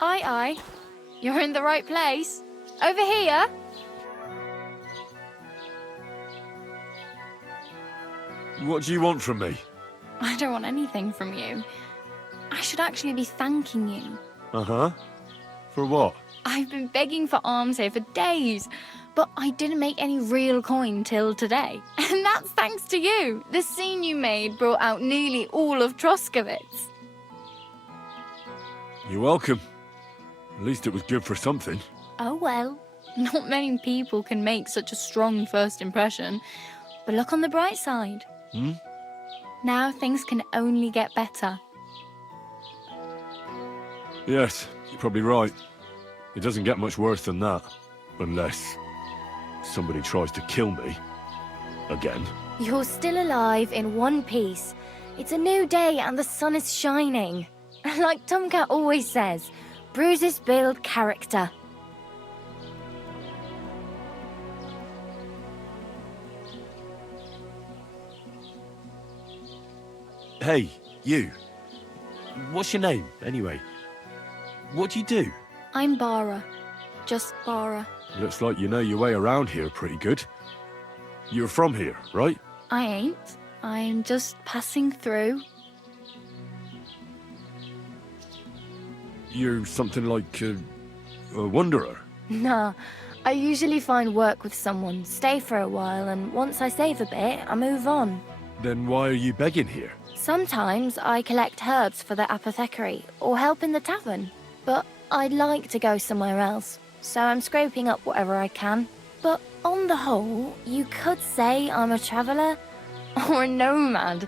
Aye, aye. You're in the right place. Over here. What do you want from me? I don't want anything from you. I should actually be thanking you. Uh-huh. For what? I've been begging for alms here for days, but I didn't make any real coin till today. And that's thanks to you. The scene you made brought out nearly all of Troskowitz. You're welcome. At least it was good for something. Oh well, not many people can make such a strong first impression. But look on the bright side. Hmm? Now things can only get better. Yes, you're probably right. It doesn't get much worse than that. Unless somebody tries to kill me. Again. You're still alive in one piece. It's a new day and the sun is shining. Like Tomcat always says, bruises build character. Hey, you. What's your name, anyway? What do you do? I'm Bara. Just Bara. Looks like you know your way around here pretty good. You're from here, right? I ain't. I'm just passing through. You're something like a wanderer. Nah, I usually find work with someone, stay for a while, and once I save a bit, I move on. Then why are you begging here? Sometimes I collect herbs for the apothecary, or help in the tavern. But I'd like to go somewhere else, so I'm scraping up whatever I can. But on the whole, you could say I'm a traveller, or a nomad.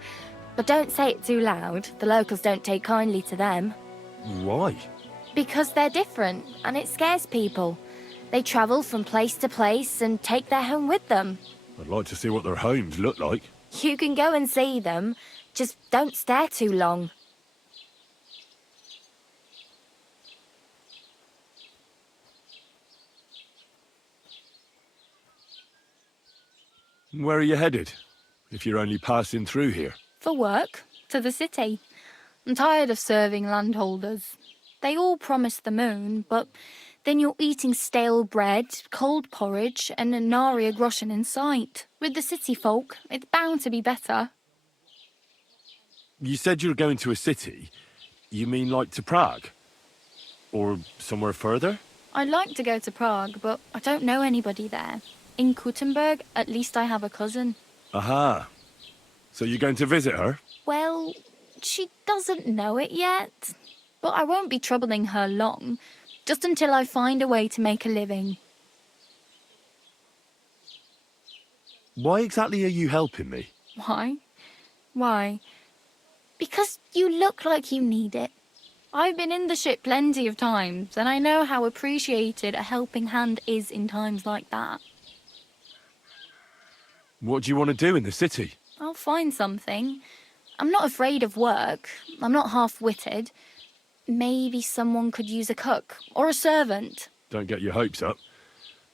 But don't say it too loud, the locals don't take kindly to them. Why? Because they're different, and it scares people. They travel from place to place and take their home with them. I'd like to see what their homes look like. You can go and see them, just don't stare too long. Where are you headed, if you're only passing through here? For work, to the city. I'm tired of serving landholders. They all promise the moon, but then you're eating stale bread, cold porridge, and a nary a groschen in sight. With the city folk, it's bound to be better. You said you were going to a city. You mean like to Prague? Or somewhere further? I'd like to go to Prague, but I don't know anybody there. In Kuttenberg, at least I have a cousin. Aha. So you're going to visit her? Well, she doesn't know it yet. But I won't be troubling her long, just until I find a way to make a living. Why exactly are you helping me? Why? Why? Because you look like you need it. I've been in the ship plenty of times, and I know how appreciated a helping hand is in times like that. What do you want to do in the city? I'll find something. I'm not afraid of work. I'm not half-witted. Maybe someone could use a cook or a servant. Don't get your hopes up.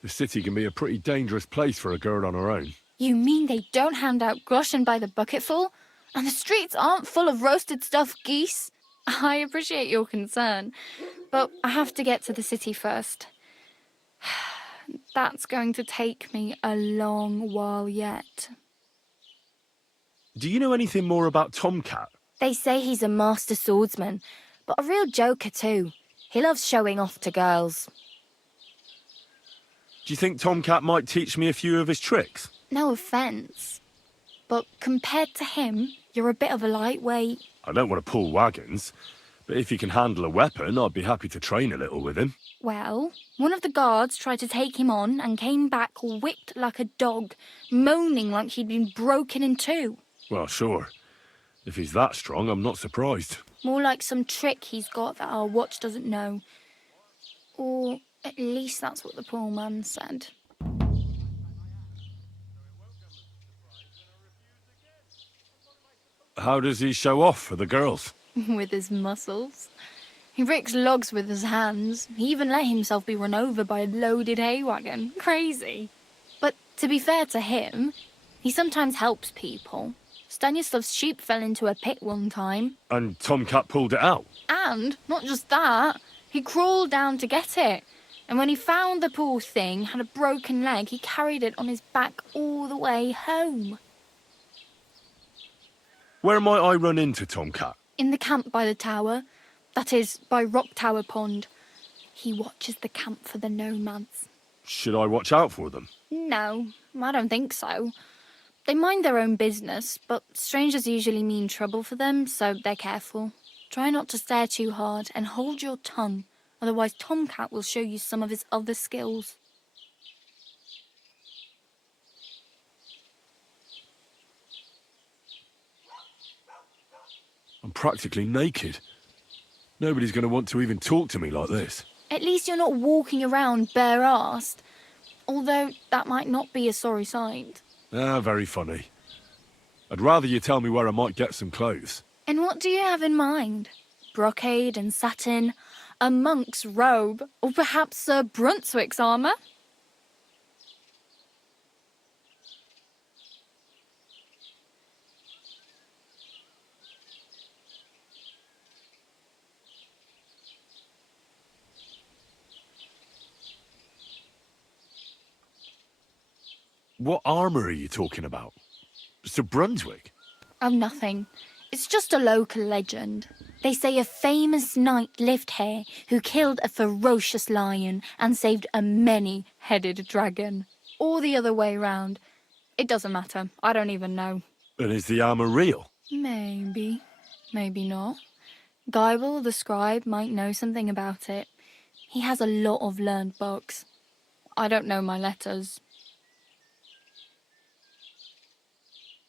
The city can be a pretty dangerous place for a girl on her own. You mean they don't hand out groschen by the bucketful? And the streets aren't full of roasted stuffed geese? I appreciate your concern, but I have to get to the city first. That's going to take me a long while yet. Do you know anything more about Tomcat? They say he's a master swordsman, but a real joker too. He loves showing off to girls. Do you think Tomcat might teach me a few of his tricks? No offence, but compared to him, you're a bit of a lightweight. I don't want to pull wagons, but if he can handle a weapon, I'd be happy to train a little with him. Well, one of the guards tried to take him on and came back whipped like a dog, moaning like he'd been broken in two. Well, sure. If he's that strong, I'm not surprised. More like some trick he's got that our watch doesn't know. Or at least that's what the poor man said. How does he show off for the girls? With his muscles. He ricks logs with his hands. He even let himself be run over by a loaded hay wagon. Crazy. But to be fair to him, he sometimes helps people. Stanislav's sheep fell into a pit one time. And Tomcat pulled it out? And, not just that, He crawled down to get it. And when he found the poor thing had a broken leg, he carried it on his back all the way home. Where might I run into Tomcat? In the camp by the tower. That is, by Rock Tower Pond. He watches the camp for the nomads. Should I watch out for them? No, I don't think so. They mind their own business, but strangers usually mean trouble for them, so they're careful. Try not to stare too hard and hold your tongue, otherwise Tomcat will show you some of his other skills. I'm practically naked. Nobody's going to want to even talk to me like this. At least you're not walking around bare-arsed, although that might not be a sorry sight. Ah, very funny. I'd rather you tell me where I might get some clothes. And what do you have in mind? Brocade and satin, a monk's robe, or perhaps Sir Brunswick's armour? What armour are you talking about? Sir Brunswick? Oh, nothing. It's just a local legend. They say a famous knight lived here who killed a ferocious lion and saved a many-headed dragon. Or the other way round. It doesn't matter. I don't even know. And is the armour real? Maybe. Maybe not. Gybel, the scribe, might know something about it. He has a lot of learned books. I don't know my letters.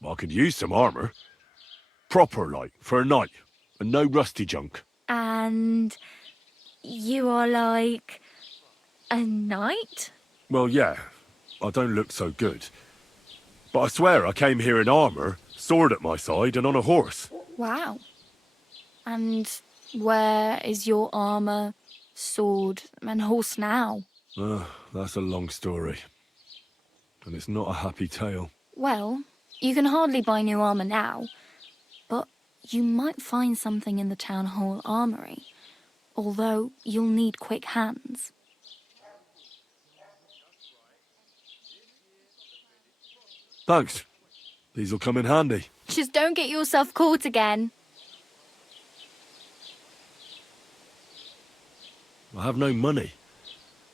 I could use some armour. Proper, like, for a knight. And no rusty junk. And you are like a knight? Well, yeah. I don't look so good. But I swear I came here in armour, sword at my side, and on a horse. Wow. And where is your armour, sword, and horse now? That's a long story. And it's not a happy tale. Well, you can hardly buy new armour now, but you might find something in the town hall armoury, although you'll need quick hands. Thanks. These'll come in handy. Just don't get yourself caught again. I have no money.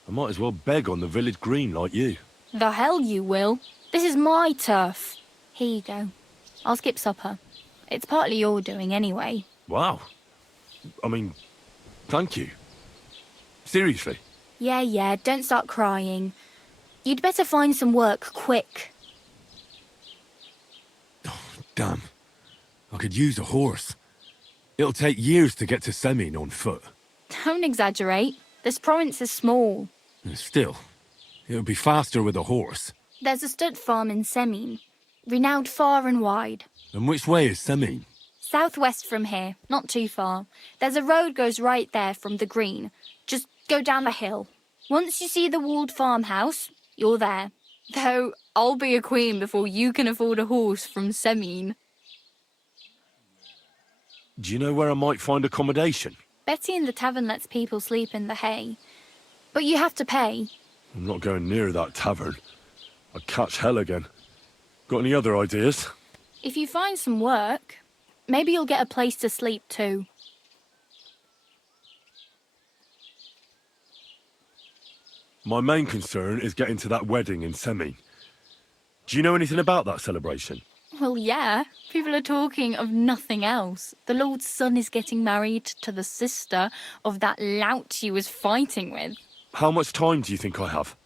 I might as well beg on the village green like you. The hell you will. This is my turf. Here you go. I'll skip supper. It's partly your doing anyway. Wow. I mean, thank you. Seriously. Yeah, don't start crying. You'd better find some work quick. Damn. I could use a horse. It'll take years to get to Semin on foot. Don't exaggerate. This province is small. Still, it would be faster with a horse. There's a stud farm in Semin, renowned far and wide. And which way is Semin? Southwest from here, not too far. There's a road goes right there from the green. Just go down the hill. Once you see the walled farmhouse, you're there. Though I'll be a queen before you can afford a horse from Semin. Do you know where I might find accommodation? Betty in the tavern lets people sleep in the hay. But you have to pay. I'm not going near that tavern. I'd catch hell again. Got any other ideas? If you find some work, maybe you'll get a place to sleep too. My main concern is getting to that wedding in Semin. Do you know anything about that celebration? Well, yeah. People are talking of nothing else. The Lord's son is getting married to the sister of that lout he was fighting with. How much time do you think I have?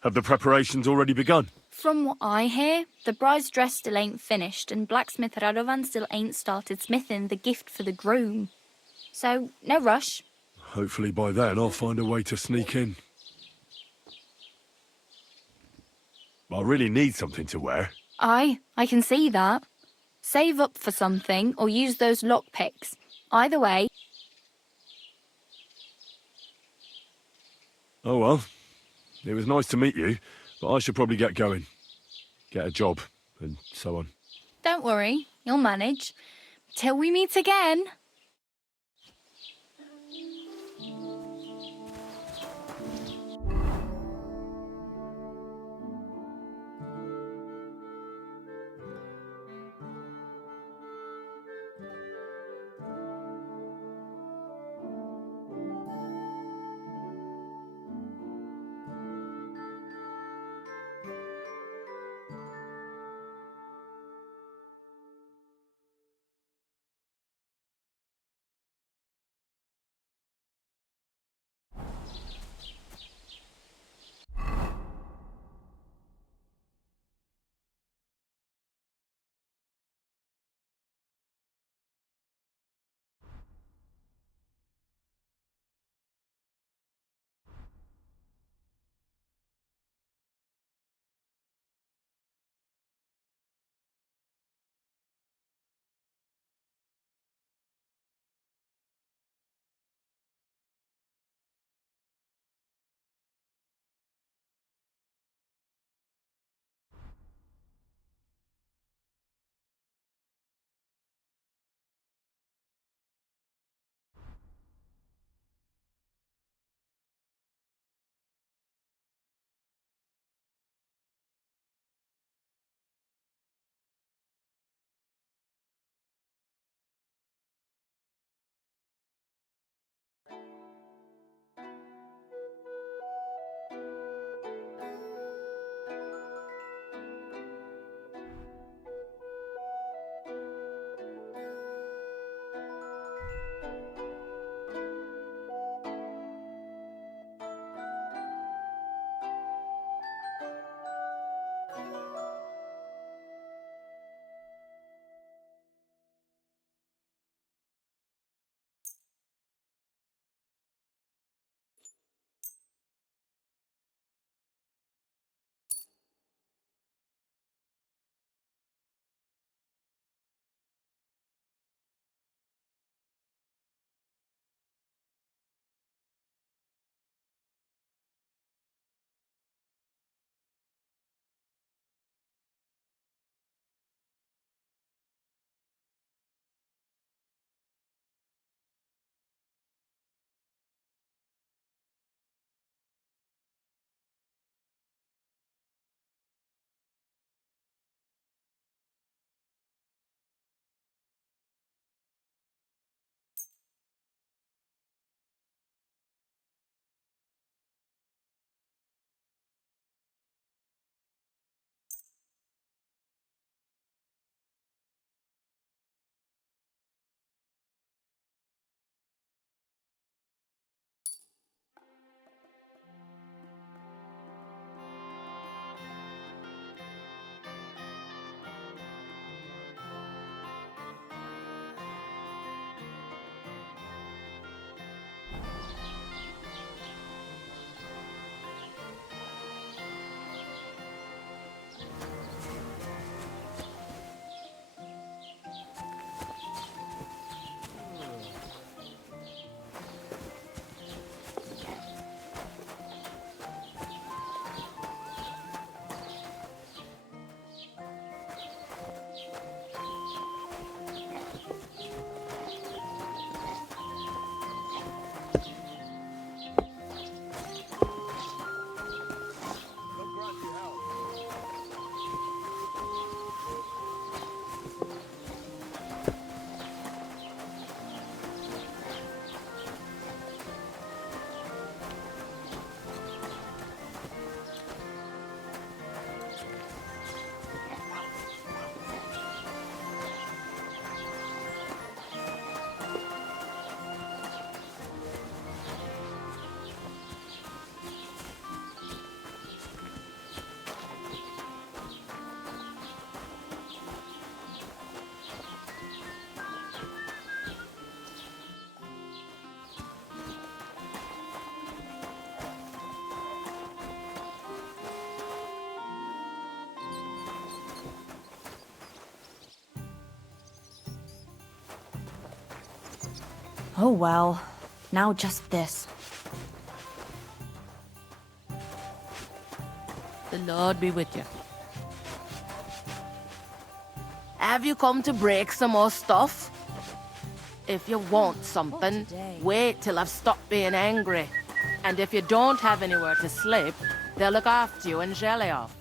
Have the preparations already begun? From what I hear, the bride's dress still ain't finished and blacksmith Radovan still ain't started smithing the gift for the groom. So, no rush. Hopefully by then I'll find a way to sneak in. I really need something to wear. I can see that. Save up for something or use those lockpicks. Either way. Oh well. It was nice to meet you, but I should probably get going. Get a job, and so on. Don't worry, you'll manage. Till we meet again. Oh well, now just this. The Lord be with you. Have you come to break some more stuff? If you want something, wait till I've stopped being angry. And if you don't have anywhere to sleep, they'll look after you and jelly off.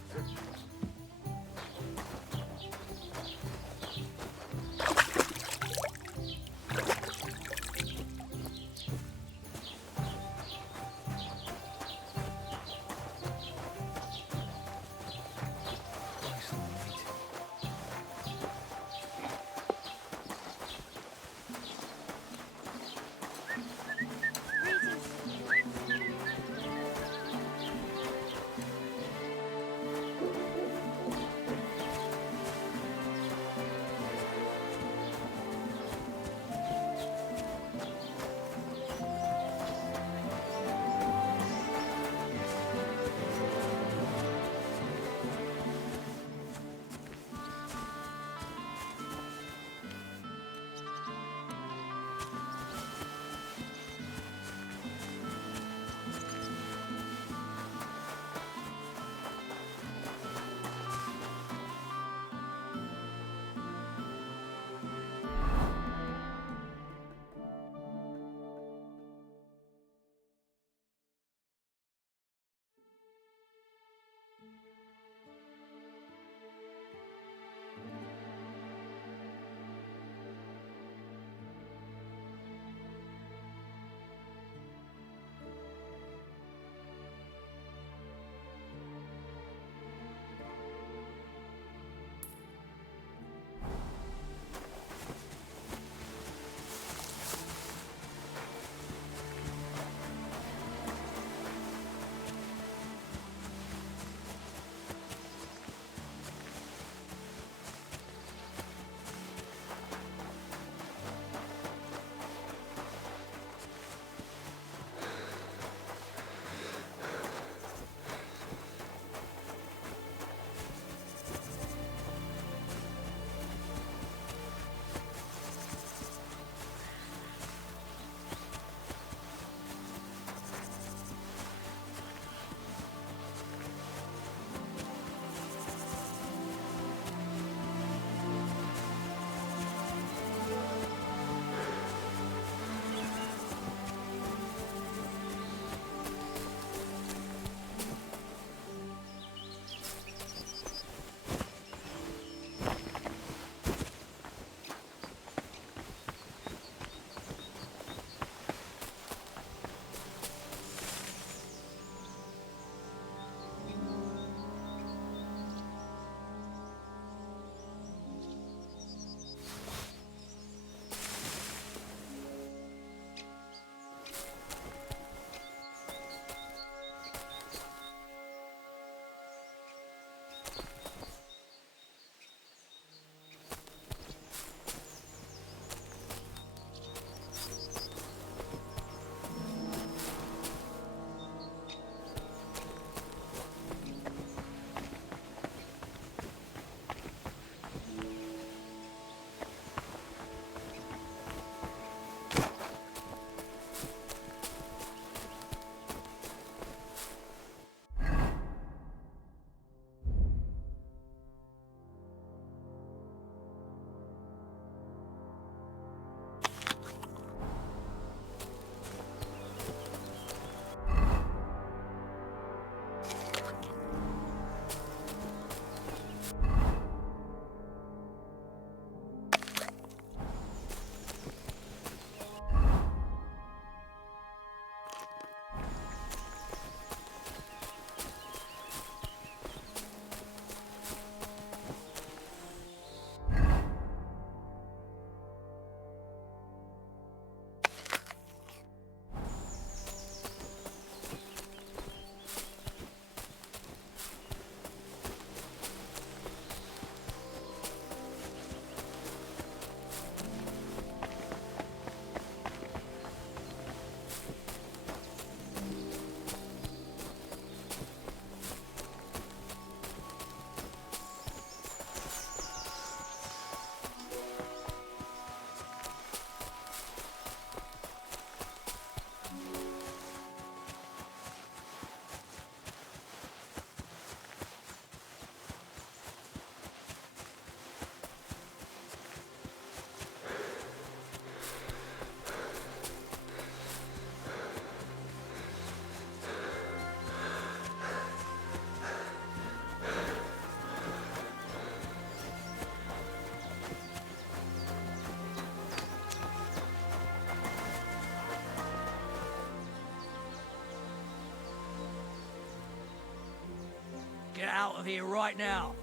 Get out of here right now.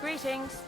Greetings.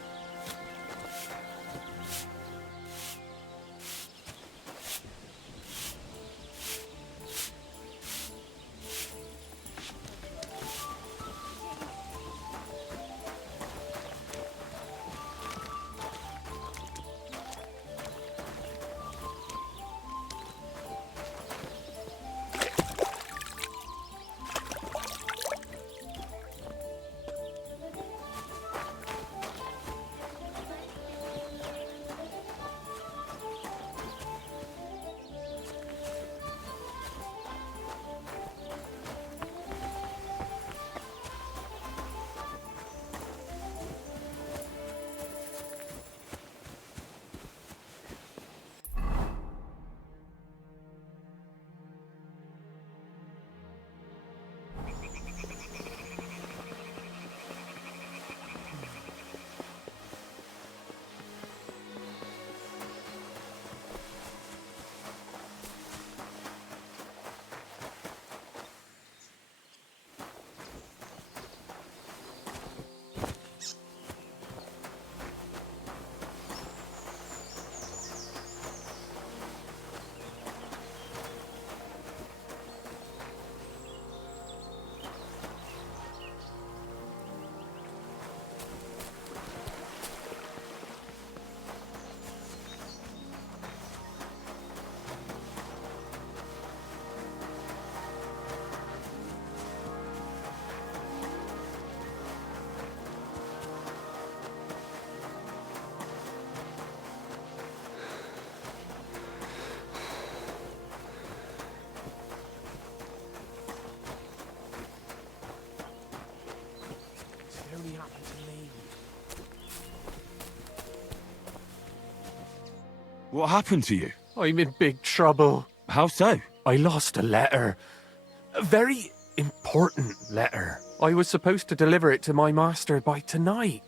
What happened to you? I'm in big trouble. How so? I lost a letter. A very important letter. I was supposed to deliver it to my master by tonight.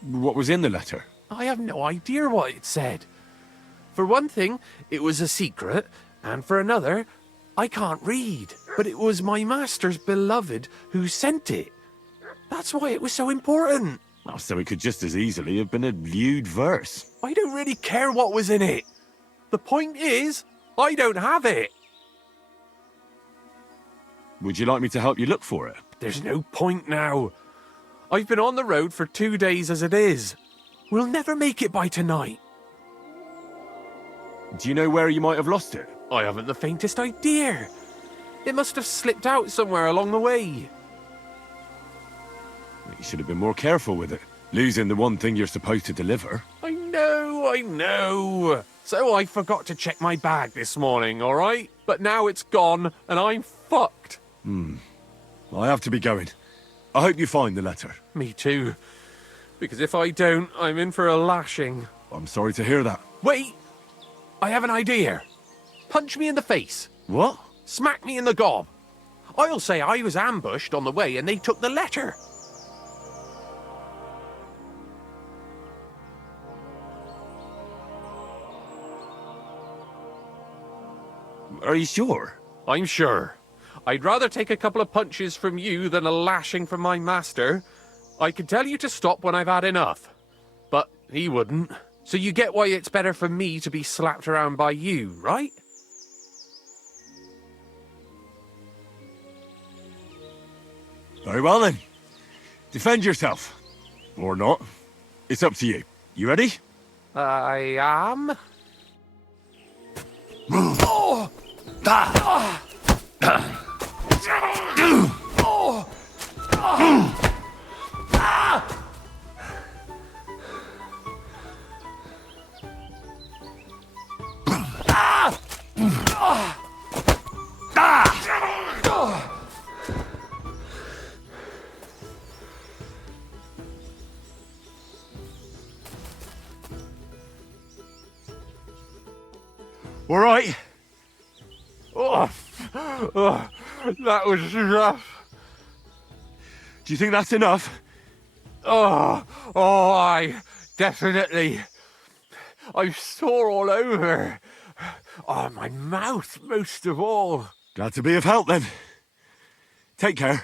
What was in the letter? I have no idea what it said. For one thing, it was a secret, and for another, I can't read. But it was my master's beloved who sent it. That's why it was so important. Oh, so it could just as easily have been a lewd verse. I don't really care what was in it. The point is, I don't have it. Would you like me to help you look for it? There's no point now. I've been on the road for 2 days as it is. We'll never make it by tonight. Do you know where you might have lost it? I haven't the faintest idea. It must have slipped out somewhere along the way. You should have been more careful with it. Losing the one thing you're supposed to deliver. I know. So I forgot to check my bag this morning, all right? But now it's gone, and I'm fucked. I have to be going. I hope you find the letter. Me too. Because if I don't, I'm in for a lashing. I'm sorry to hear that. Wait! I have an idea. Punch me in the face. What? Smack me in the gob. I'll say I was ambushed on the way and they took the letter. Are you sure? I'm sure. I'd rather take a couple of punches from you than a lashing from my master. I could tell you to stop when I've had enough. But he wouldn't. So you get why it's better for me to be slapped around by you, right? Very well then. Defend yourself. Or not. It's up to you. You ready? I am. Oh! Ah! All right? Oh, that was rough. Do you think that's enough? I definitely. I'm sore all over. Oh, my mouth most of all. Glad to be of help then. Take care.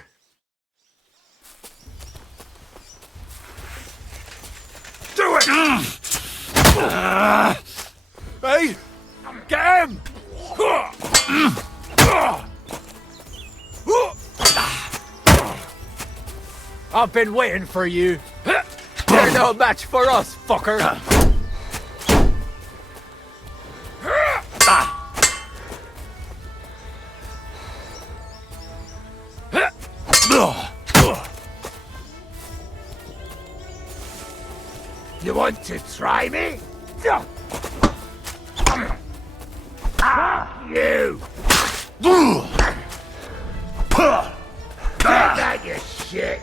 Do it! Hey! Get him! I've been waiting for you. You're no match for us, fucker. You want to try me? You! Get that, you shit!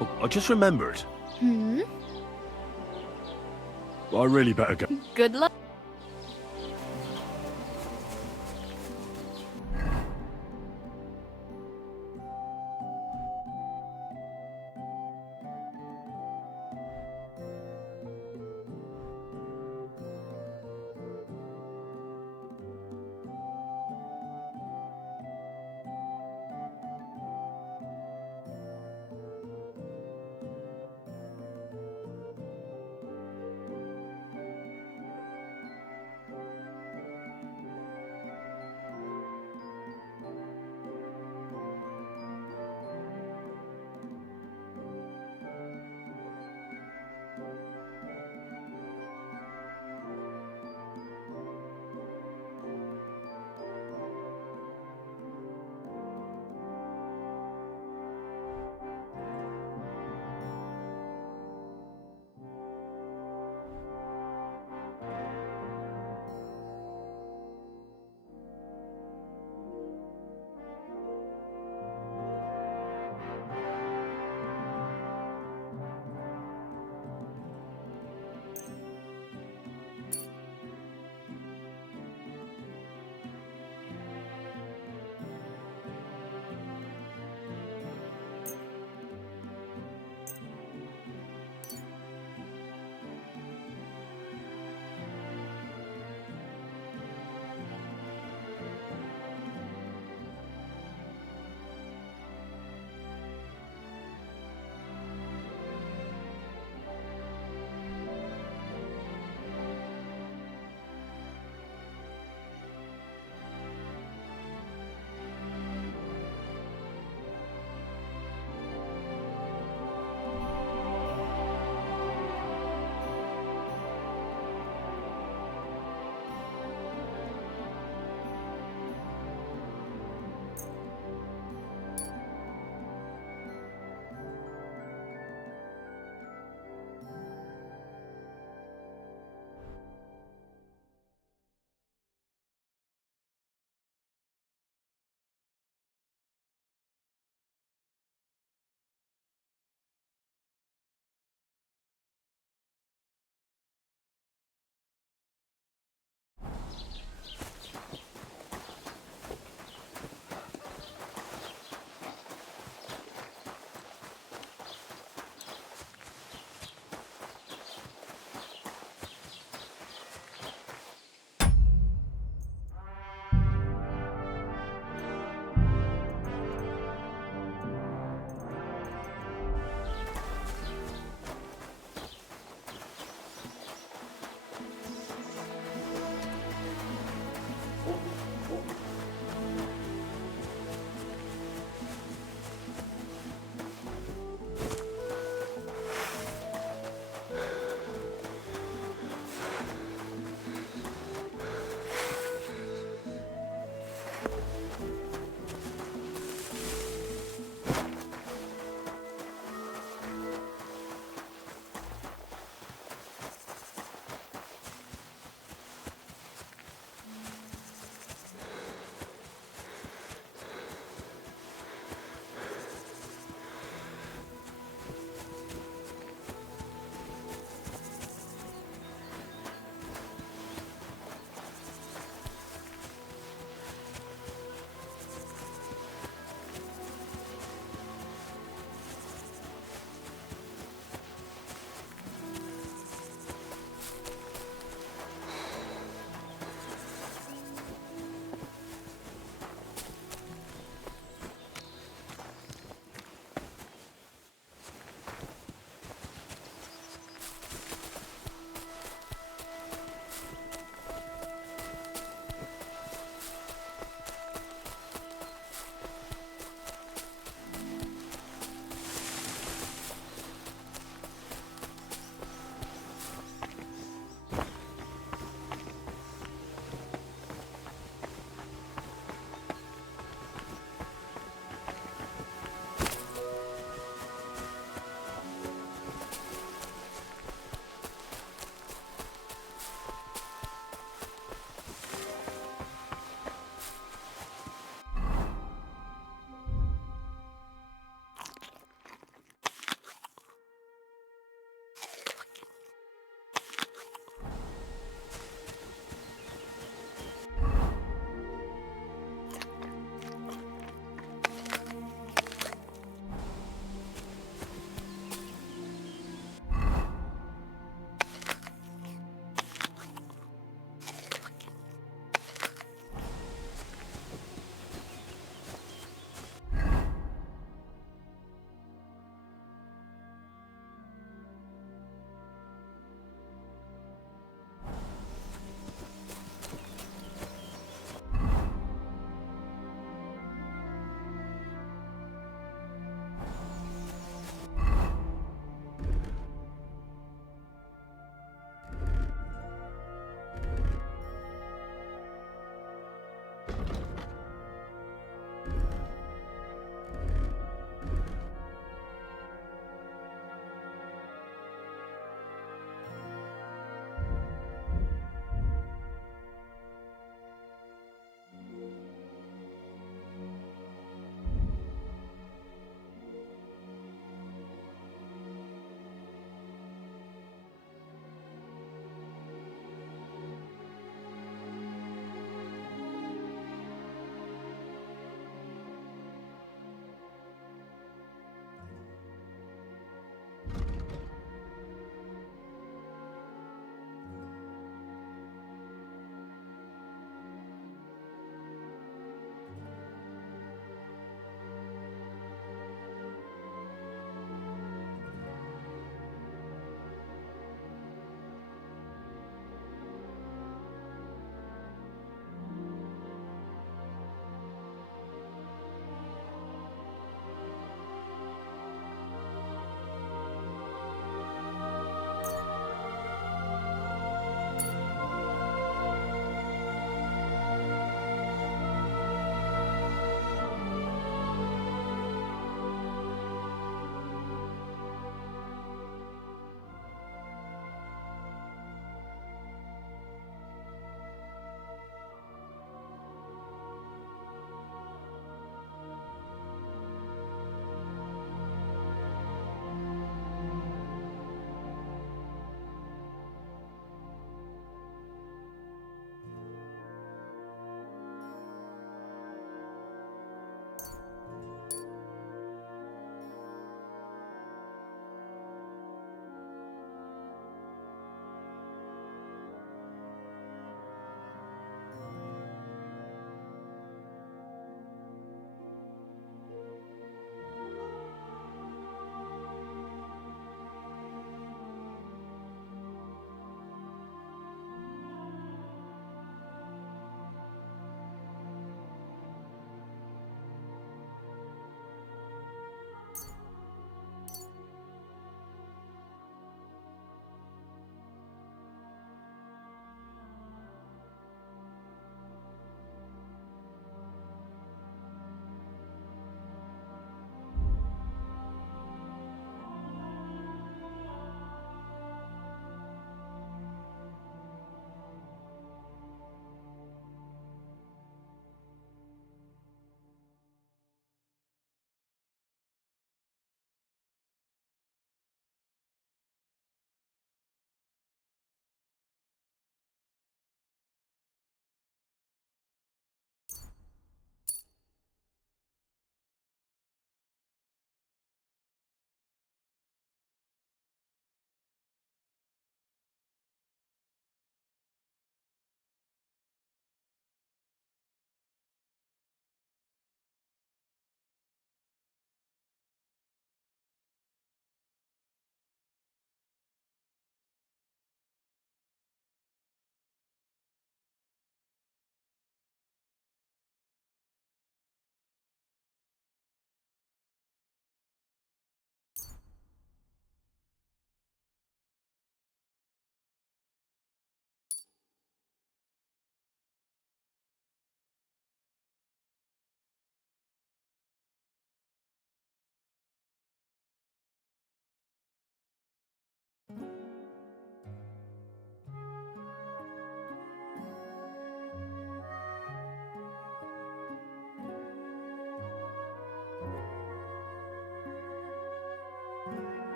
Oh, I just remembered. I really better go. Good luck.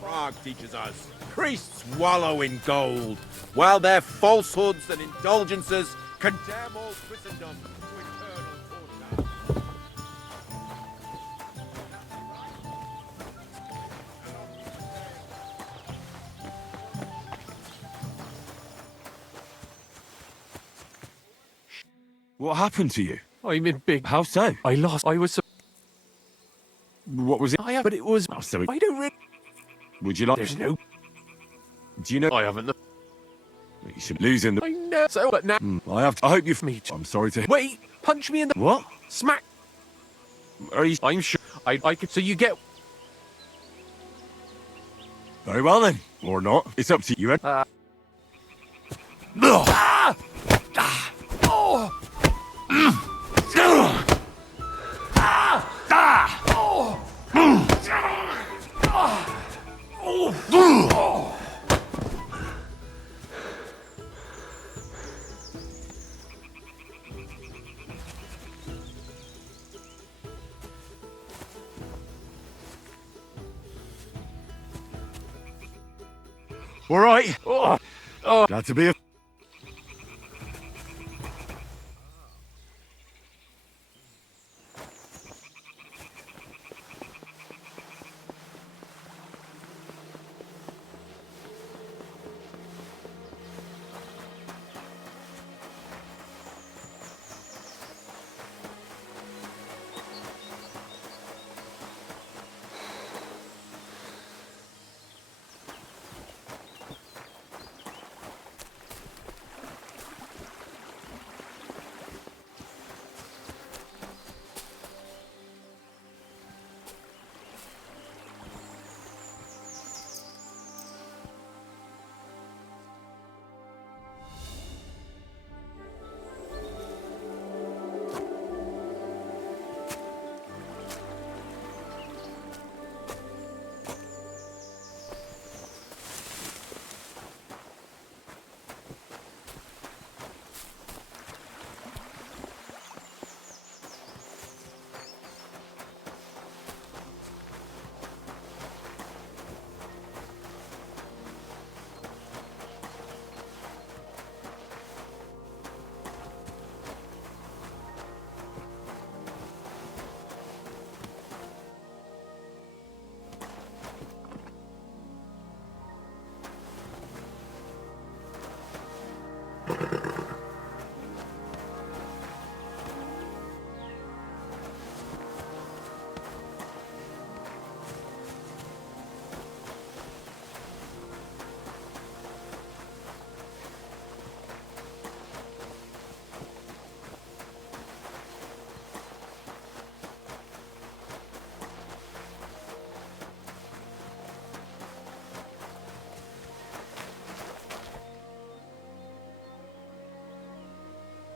Prague teaches us. Priests wallow in gold, while their falsehoods and indulgences condemn all Christendom to eternal torture. What happened to you? I'm in big. How so? I lost. I was. What was it? But it was. Oh, so I don't really. would you like... There's no. Do you know... I haven't. You should lose in the... I know. So, but now. I have to... I hope you've... Me too. I'm sorry to... Wait. Punch me in the. What? Smack. Are you... I'm sure. I could. So you get. Very well then. Or not. It's up to you. Ah! All right. Glad to be a...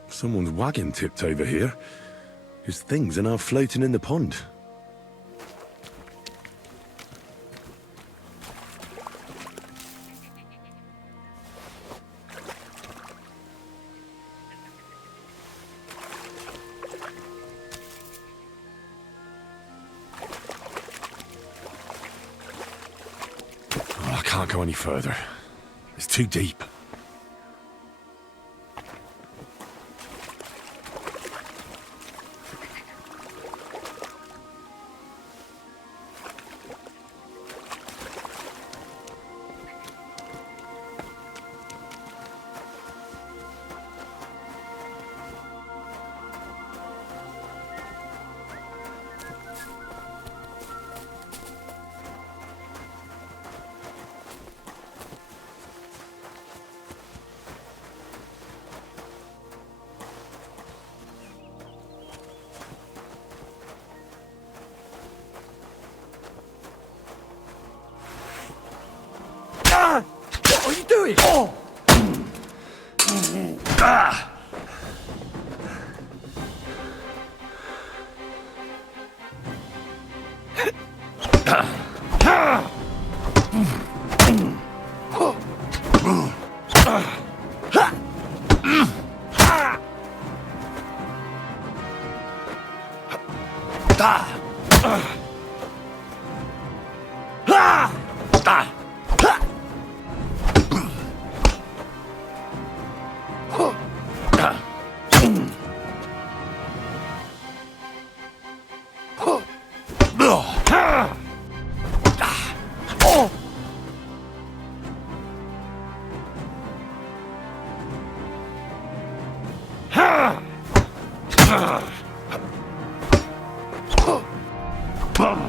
Someone's wagon tipped over here. His things are now floating in the pond. Oh, I can't go any further. It's too deep. What are you doing? Oh! Ah!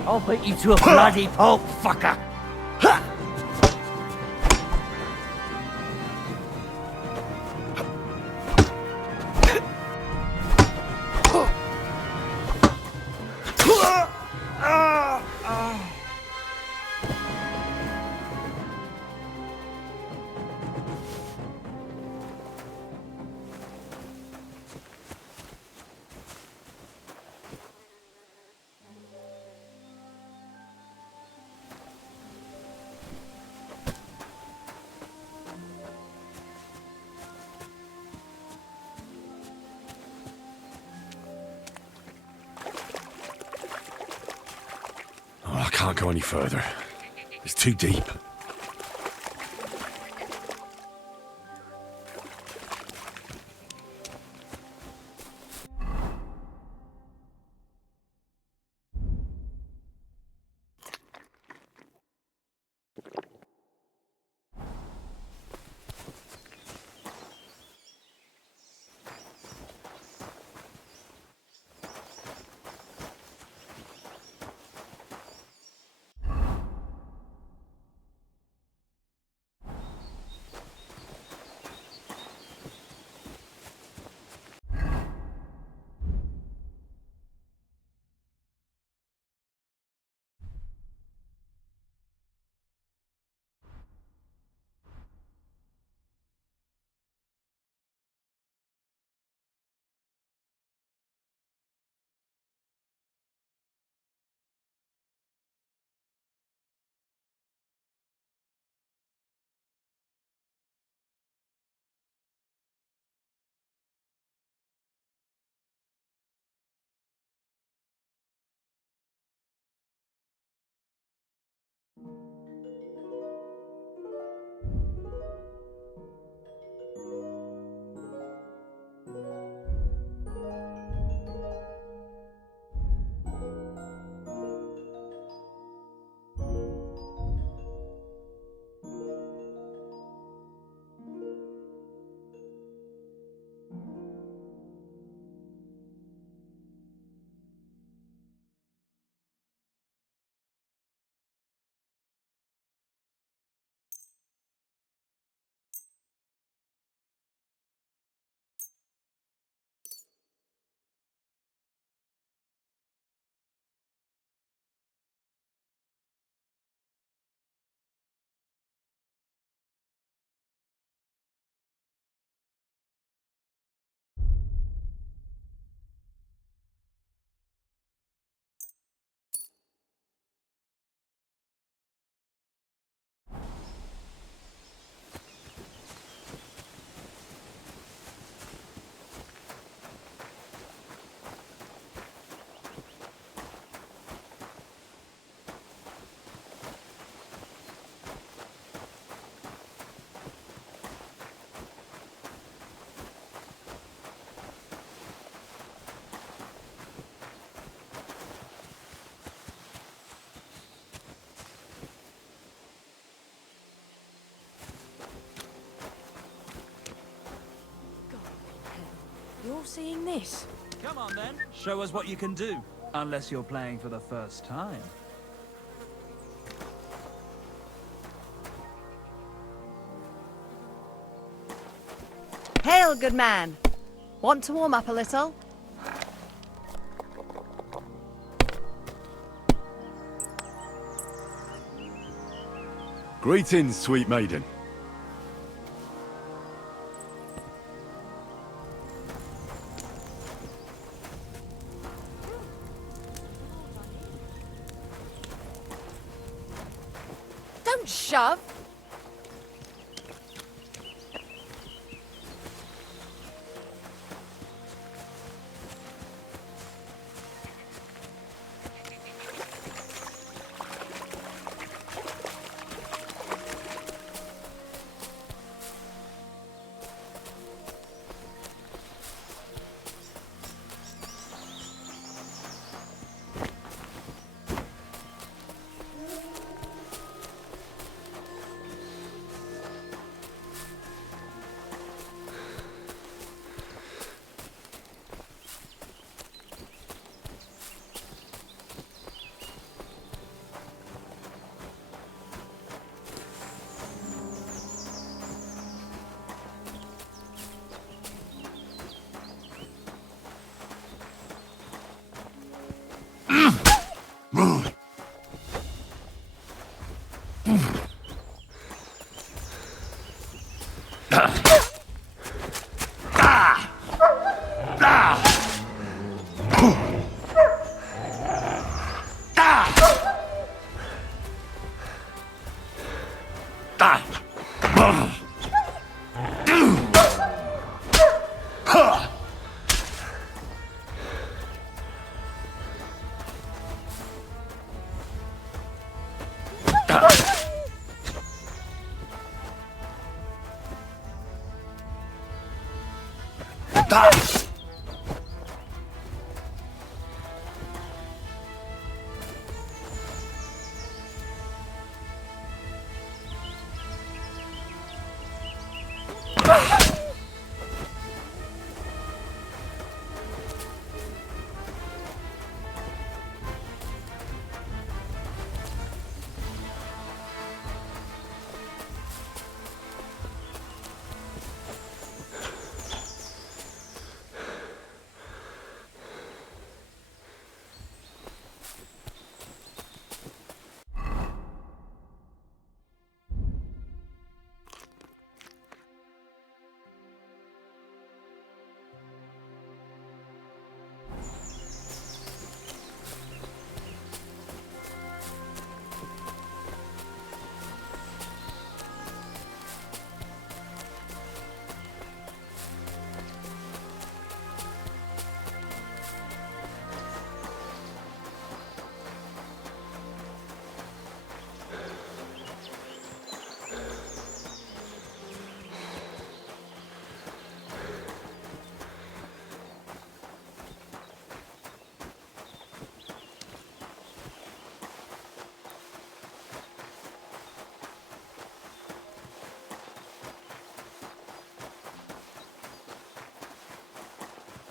I'll beat you to a bloody pulp, fucker! I can't go any further. It's too deep. You're seeing this? Come on then, show us what you can do. Unless you're playing for the first time. Hail, good man. Want to warm up a little? Greetings, sweet maiden. Don't shove.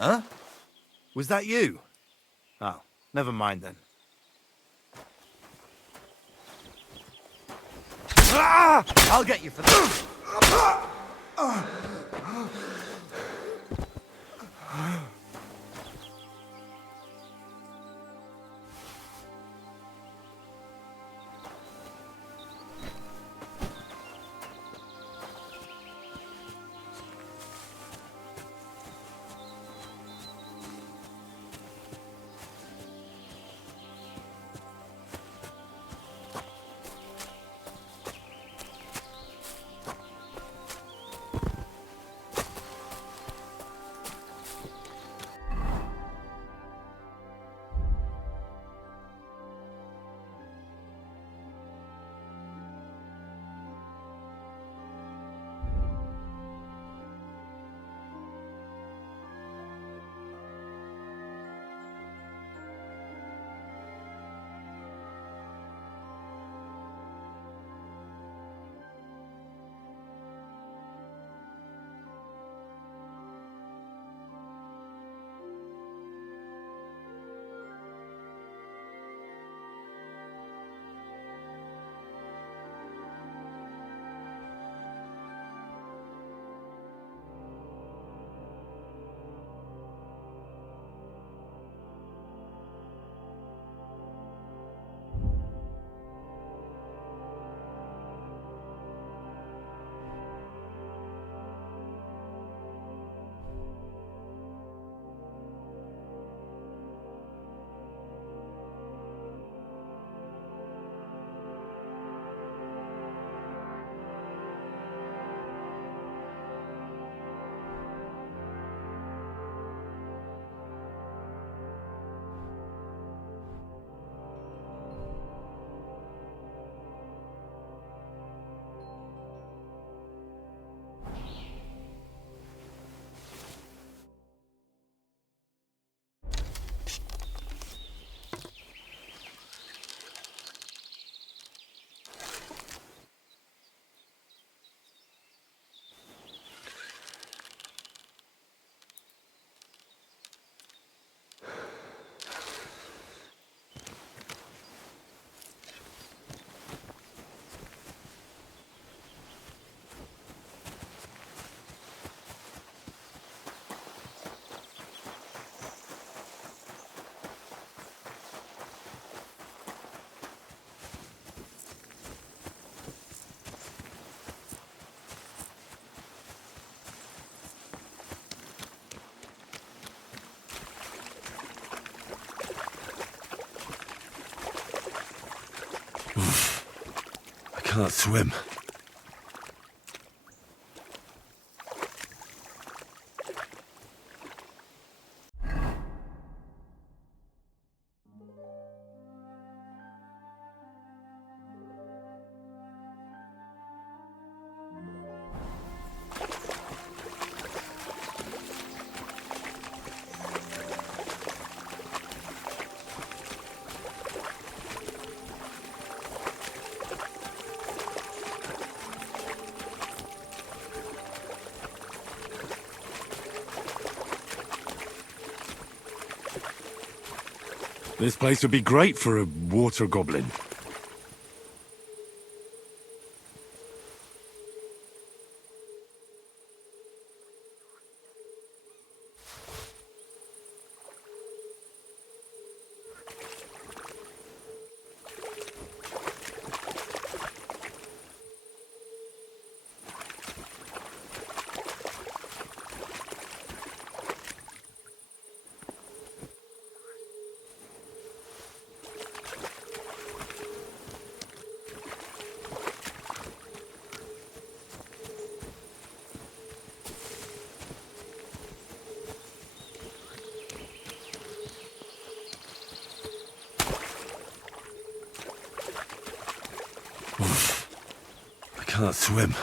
Huh? Was that you? Oh, never mind then. Ah! I'll get you for this. I can't swim. This place would be great for a water goblin. I can't swim.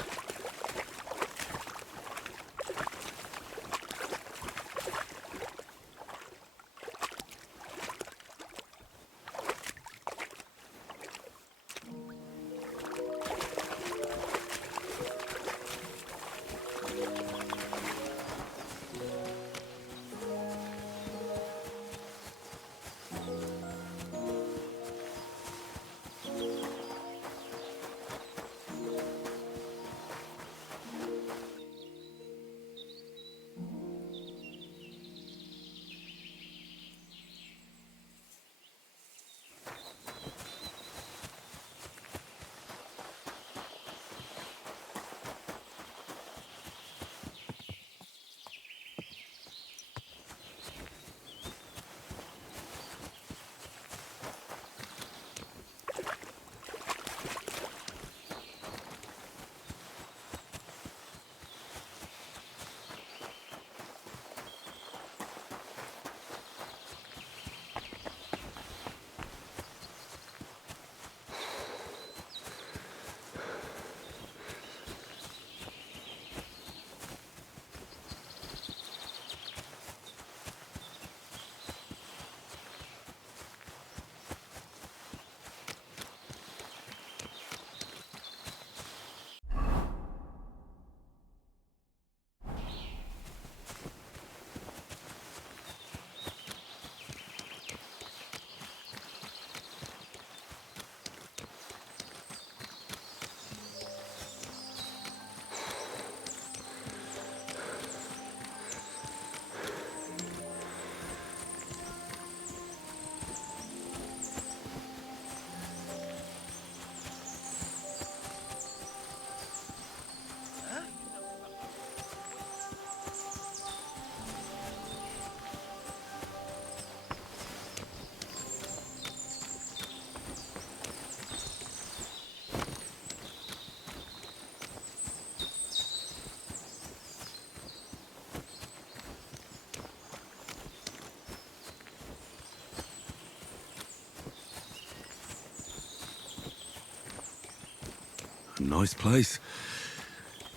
Nice place.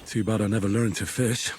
Too bad I never learned to fish.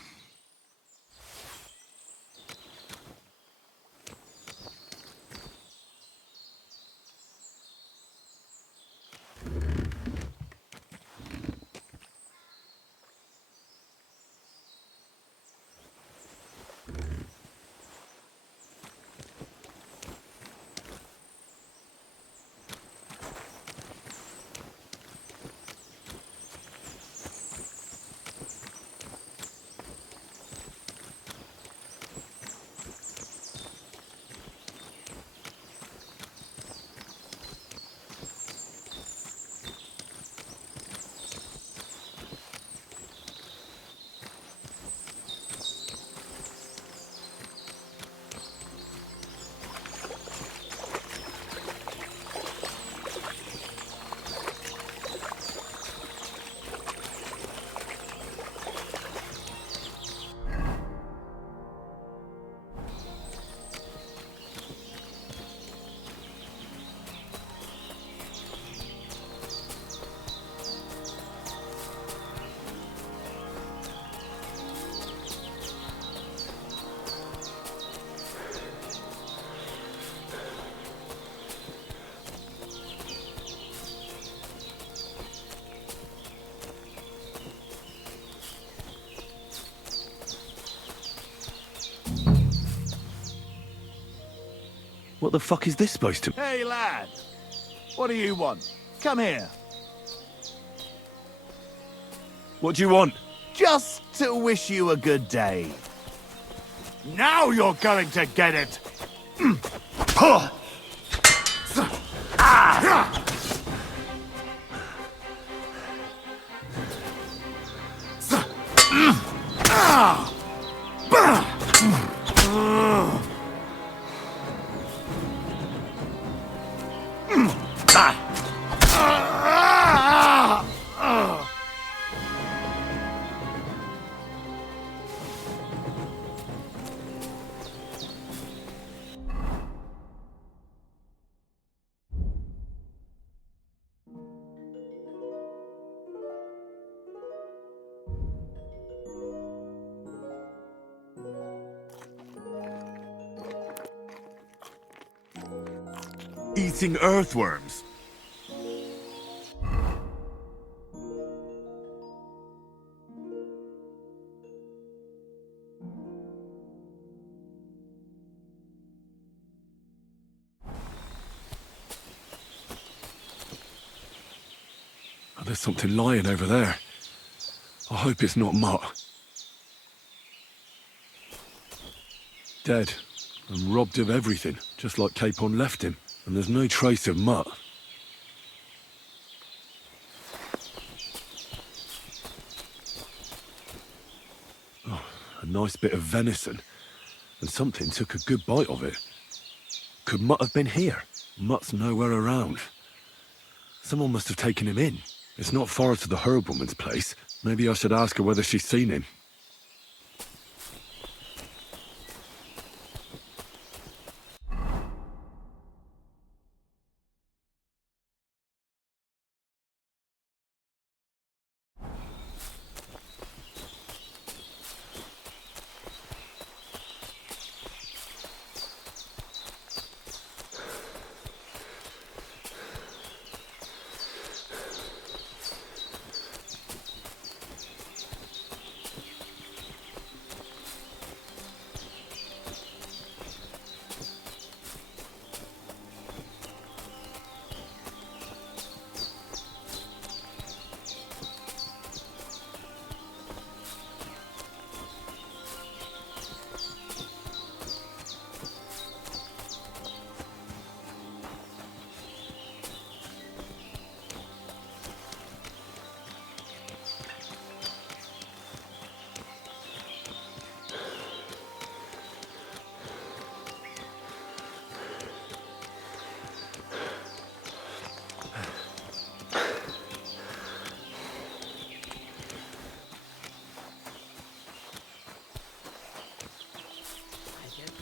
What the fuck is this supposed to... Hey, lad! What do you want? Come here. What do you want? Just to wish you a good day. Now you're going to get it! Eating earthworms. Oh, there's something lying over there. I hope it's not Mutt. Dead and robbed of everything, just like Capon left him. And there's no trace of Mutt. Oh, a nice bit of venison. And something took a good bite of it. Could Mutt have been here? Mutt's nowhere around. Someone must have taken him in. It's not far to the herb woman's place. Maybe I should ask her whether she's seen him.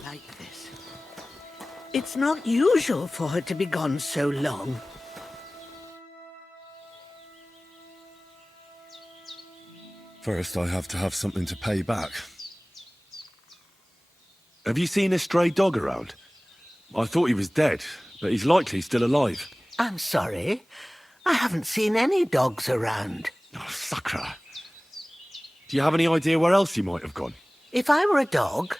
Like this. It's not usual for her to be gone so long. First, I have to have something to pay back. Have you seen a stray dog around? I thought he was dead, but he's likely still alive. I'm sorry. I haven't seen any dogs around. Oh, Sakra. Do you have any idea where else he might have gone? If I were a dog,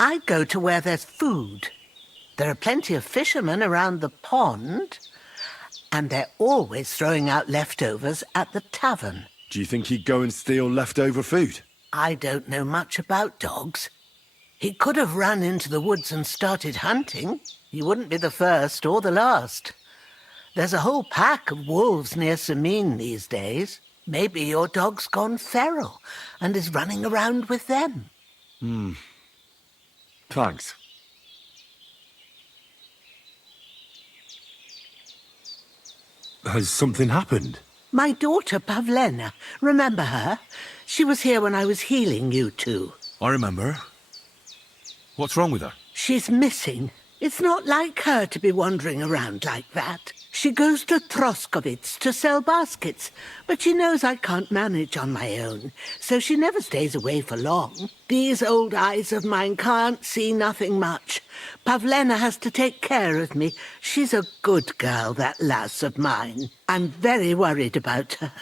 I'd go to where there's food. There are plenty of fishermen around the pond, and they're always throwing out leftovers at the tavern. Do you think he'd go and steal leftover food? I don't know much about dogs. He could have run into the woods and started hunting. He wouldn't be the first or the last. There's a whole pack of wolves near Sameen these days. Maybe your dog's gone feral and is running around with them. Thanks. Has something happened? My daughter, Pavlena. Remember her? She was here when I was healing you two. I remember. What's wrong with her? She's missing. It's not like her to be wandering around like that. She goes to Troskovitz to sell baskets, but she knows I can't manage on my own, so she never stays away for long. These old eyes of mine can't see nothing much. Pavlena has to take care of me. She's a good girl, that lass of mine. I'm very worried about her.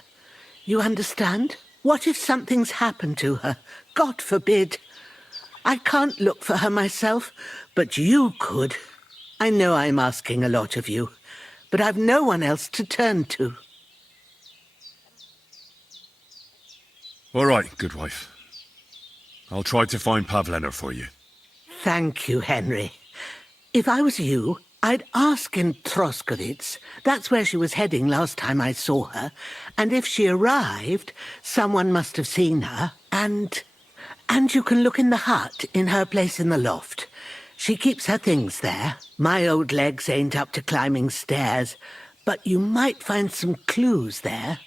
You understand? What if something's happened to her? God forbid. I can't look for her myself, but you could. I know I'm asking a lot of you, but I've no one else to turn to. All right, good wife. I'll try to find Pavlena for you. Thank you, Henry. If I was you, I'd ask in Troskovitz. That's where she was heading last time I saw her. And if she arrived, someone must have seen her. And you can look in the hut in her place in the loft. She keeps her things there. My old legs ain't up to climbing stairs, but you might find some clues there.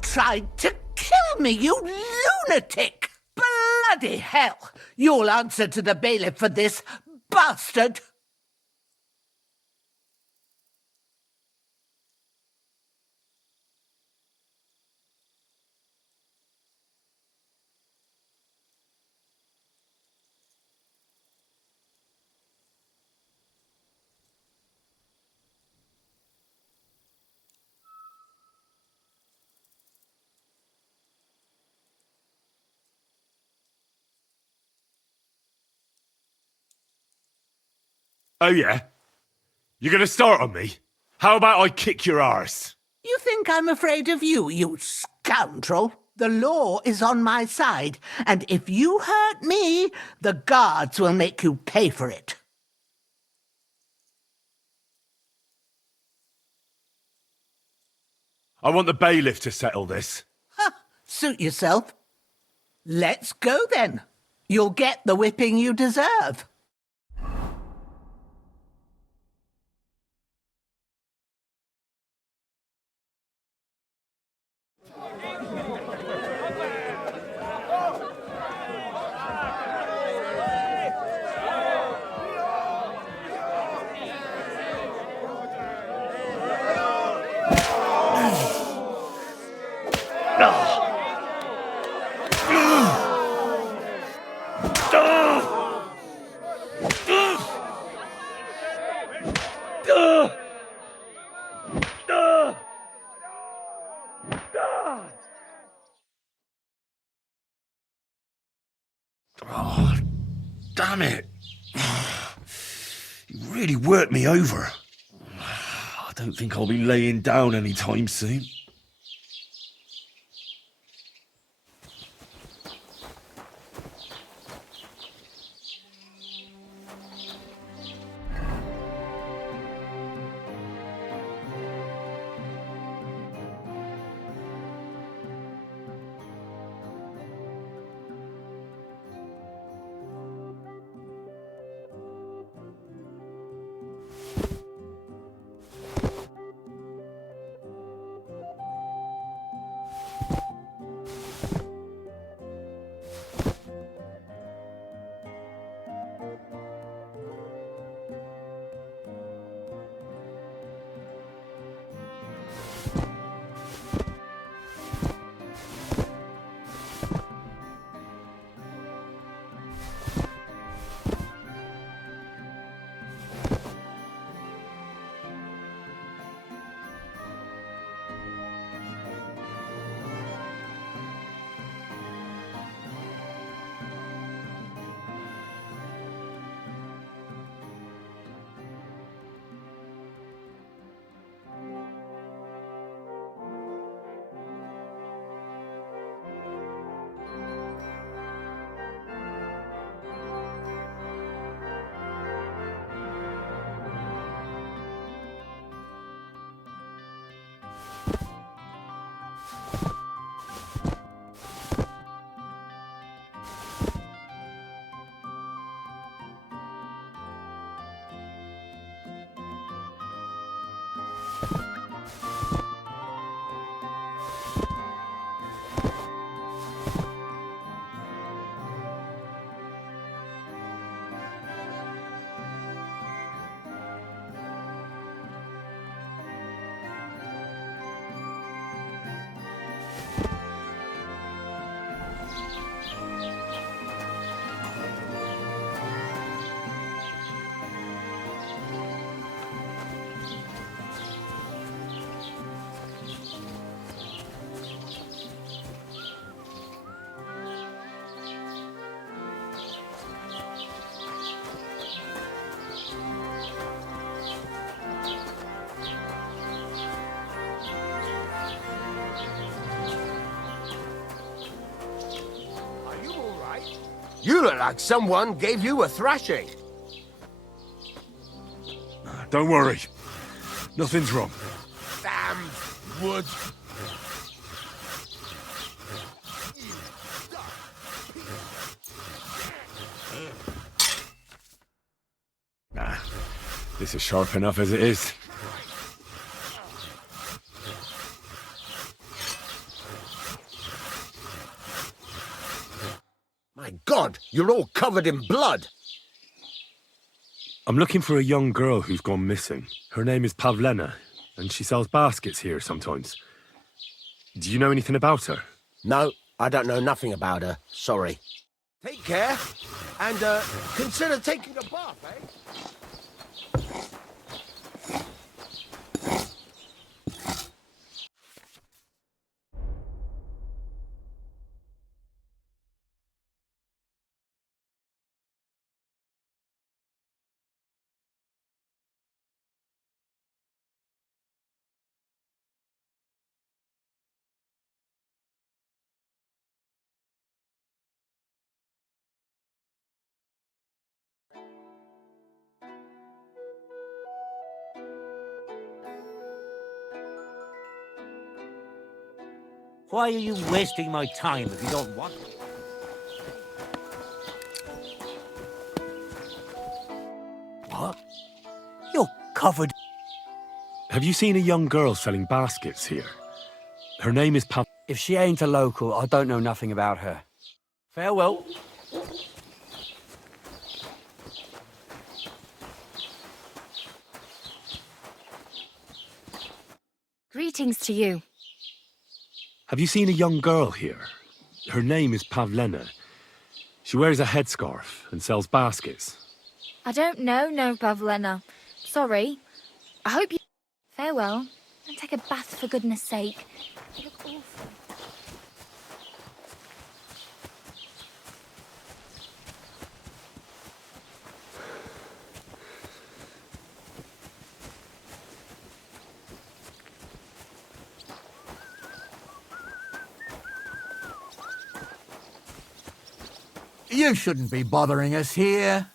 Tried to kill me, you lunatic! Bloody hell! You'll answer to the bailiff for this, bastard! Oh, yeah? You're gonna start on me? How about I kick your arse? You think I'm afraid of you, you scoundrel? The law is on my side, and if you hurt me, the guards will make you pay for it. I want the bailiff to settle this. Suit yourself. Let's go then. You'll get the whipping you deserve. Oh, damn it. You really worked me over. I don't think I'll be laying down anytime soon. You look like someone gave you a thrashing. Don't worry. Nothing's wrong. Damn wood. Nah, this is sharp enough as it is. My God, you're all covered in blood. I'm looking for a young girl who's gone missing. Her name is Pavlena, and she sells baskets here sometimes. Do you know anything about her? No, I don't know nothing about her. Sorry. Take care, and consider taking a bath, eh? Why are you wasting my time if you don't want me? What? You're covered. Have you seen a young girl selling baskets here? Her name is Pav... If she ain't a local, I don't know nothing about her. Farewell. Greetings to you. Have you seen a young girl here? Her name is Pavlena. She wears a headscarf and sells baskets. I don't know no Pavlena. Sorry. I hope you... Farewell. And take a bath for goodness sake. You look awful. You shouldn't be bothering us here.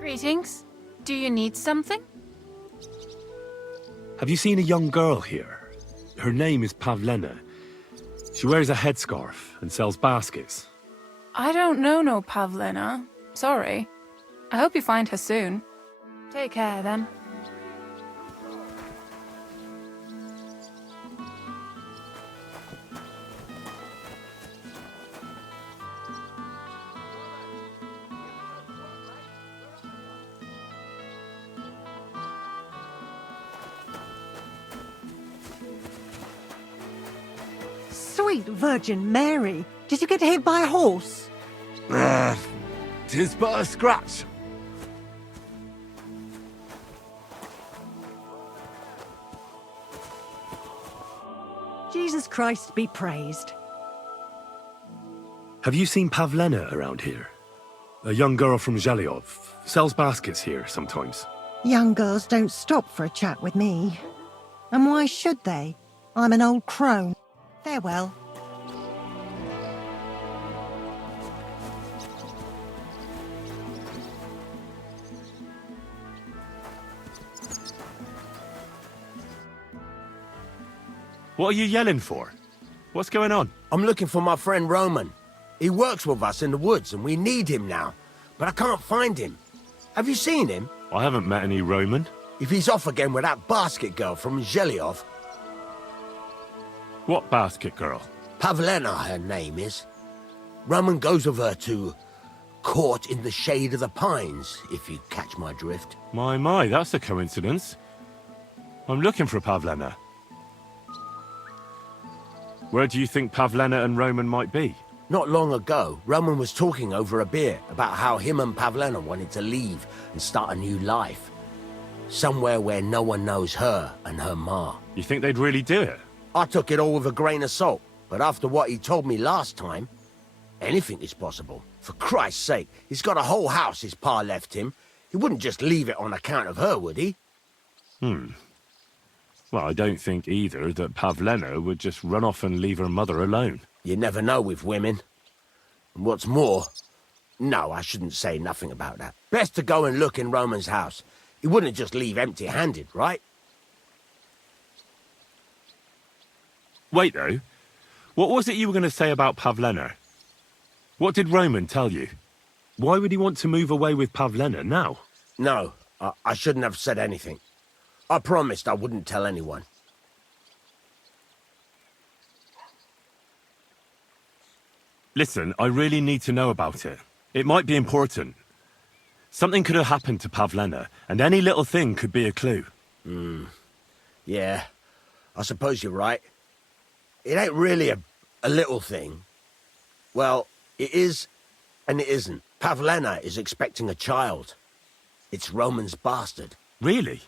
Greetings. Do you need something? Have you seen a young girl here? Her name is Pavlena. She wears a headscarf and sells baskets. I don't know no Pavlena. Sorry. I hope you find her soon. Take care, then. Sweet Virgin Mary! Did you get hit by a horse? 'Tis but a scratch. Jesus Christ be praised. Have you seen Pavlena around here? A young girl from Zhelyov. Sells baskets here sometimes. Young girls don't stop for a chat with me. And why should they? I'm an old crone. Farewell. What are you yelling for? What's going on? I'm looking for my friend Roman. He works with us in the woods, and we need him now. But I can't find him. Have you seen him? I haven't met any Roman. If he's off again with that basket girl from Zhelyov. What basket girl? Pavlena, her name is. Roman goes with her to court in the shade of the pines, if you catch my drift. My, that's a coincidence. I'm looking for Pavlena. Where do you think Pavlena and Roman might be? Not long ago, Roman was talking over a beer about how him and Pavlena wanted to leave and start a new life. Somewhere where no one knows her and her ma. You think they'd really do it? I took it all with a grain of salt, but after what he told me last time, anything is possible. For Christ's sake, he's got a whole house his pa left him. He wouldn't just leave it on account of her, would he? Well, I don't think either that Pavlena would just run off and leave her mother alone. You never know with women. And what's more... No, I shouldn't say nothing about that. Best to go and look in Roman's house. He wouldn't just leave empty-handed, right? Wait, though. What was it you were going to say about Pavlena? What did Roman tell you? Why would he want to move away with Pavlena now? No, I shouldn't have said anything. I promised I wouldn't tell anyone. Listen, I really need to know about it. It might be important. Something could have happened to Pavlena, and any little thing could be a clue. Yeah, I suppose you're right. It ain't really a little thing. Well, it is, and it isn't. Pavlena is expecting a child. It's Roman's bastard. Really?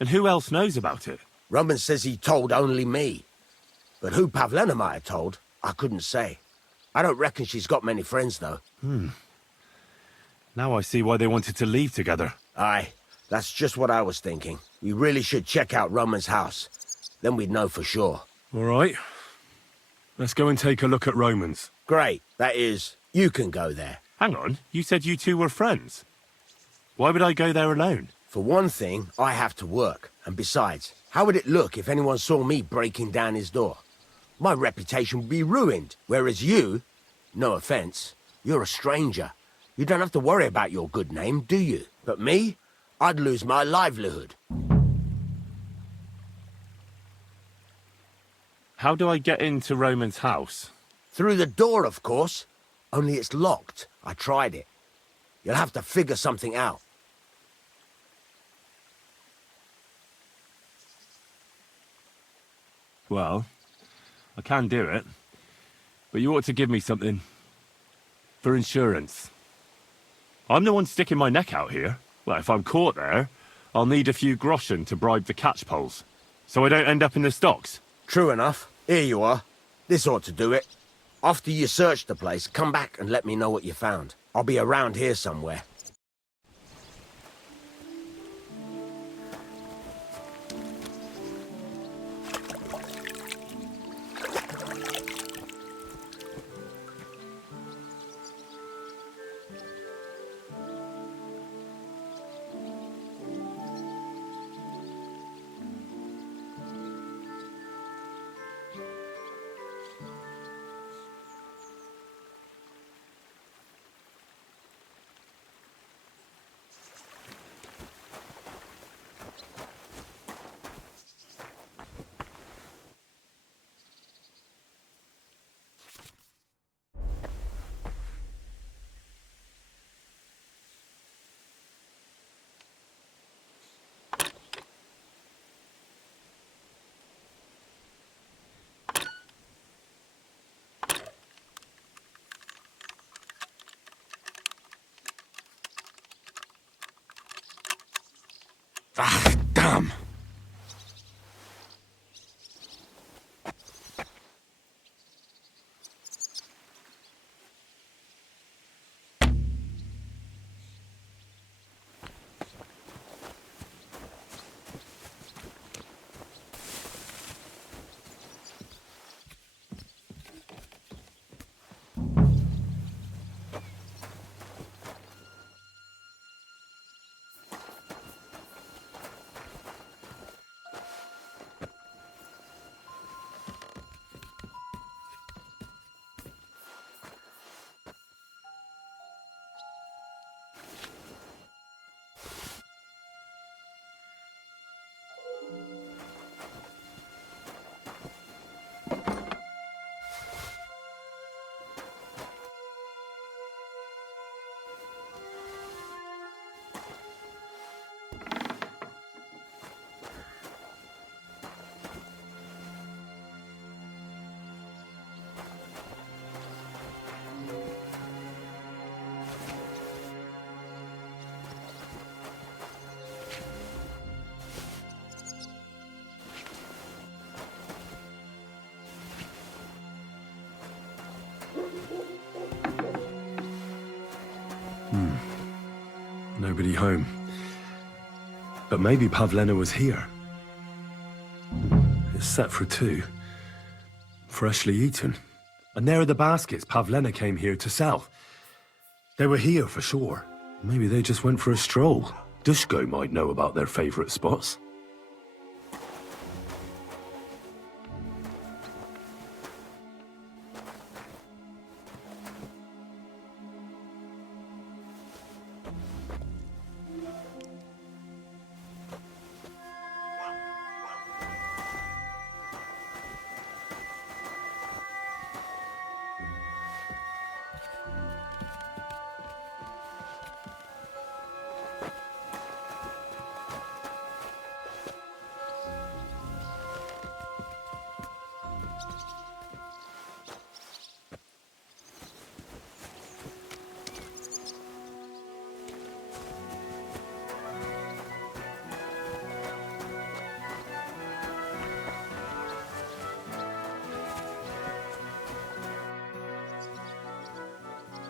And who else knows about it? Roman says he told only me. But who Pavlena might have told, I couldn't say. I don't reckon she's got many friends, though. Now I see why they wanted to leave together. Aye, that's just what I was thinking. We really should check out Roman's house. Then we'd know for sure. All right. Let's go and take a look at Roman's. Great. That is, you can go there. Hang on, you said you two were friends. Why would I go there alone? For one thing, I have to work. And besides, how would it look if anyone saw me breaking down his door? My reputation would be ruined. Whereas you, no offense, you're a stranger. You don't have to worry about your good name, do you? But me, I'd lose my livelihood. How do I get into Roman's house? Through the door, of course. Only it's locked. I tried it. You'll have to figure something out. Well, I can do it. But you ought to give me something. For insurance. I'm the one sticking my neck out here. Well, if I'm caught there, I'll need a few groschen to bribe the catchpoles. So I don't end up in the stocks. True enough. Here you are. This ought to do it. After you search the place, come back and let me know what you found. I'll be around here somewhere. Ah, damn. Nobody home. But maybe Pavlena was here. It's set for 2. Freshly eaten. And there are the baskets Pavlena came here to sell. They were here for sure. Maybe they just went for a stroll. Dushko might know about their favourite spots.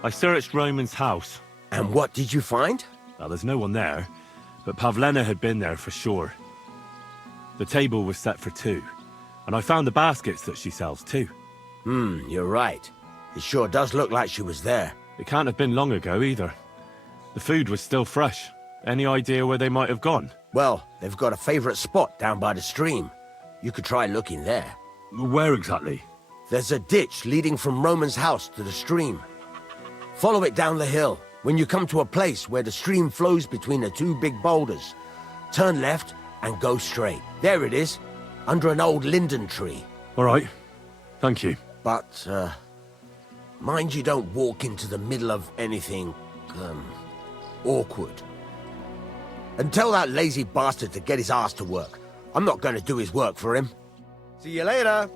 I searched Roman's house. And what did you find? Well, there's no one there, but Pavlena had been there for sure. The table was set for 2, and I found the baskets that she sells too. You're right. It sure does look like she was there. It can't have been long ago either. The food was still fresh. Any idea where they might have gone? Well, they've got a favourite spot down by the stream. You could try looking there. Where exactly? There's a ditch leading from Roman's house to the stream. Follow it down the hill. When you come to a place where the stream flows between the 2 big boulders, turn left and go straight. There it is, under an old linden tree. All right. Thank you. But, mind you don't walk into the middle of anything, awkward. And tell that lazy bastard to get his ass to work. I'm not going to do his work for him. See you later.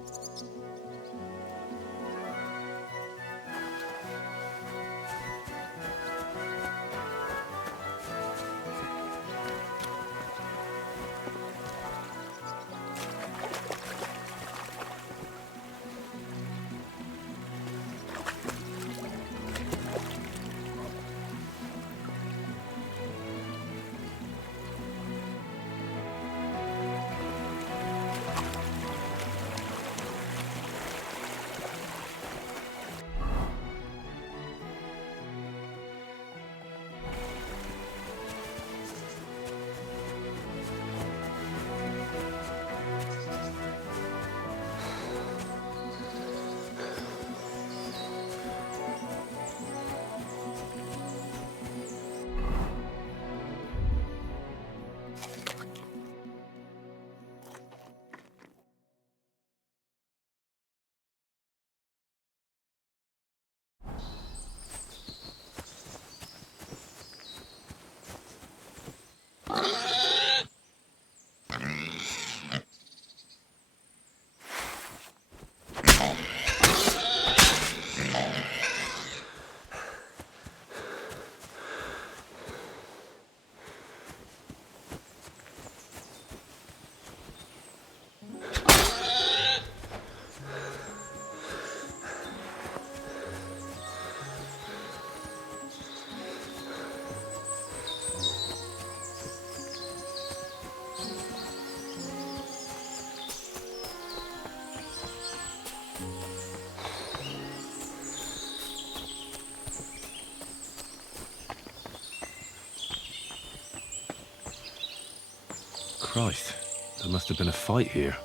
Christ, there must have been a fight here.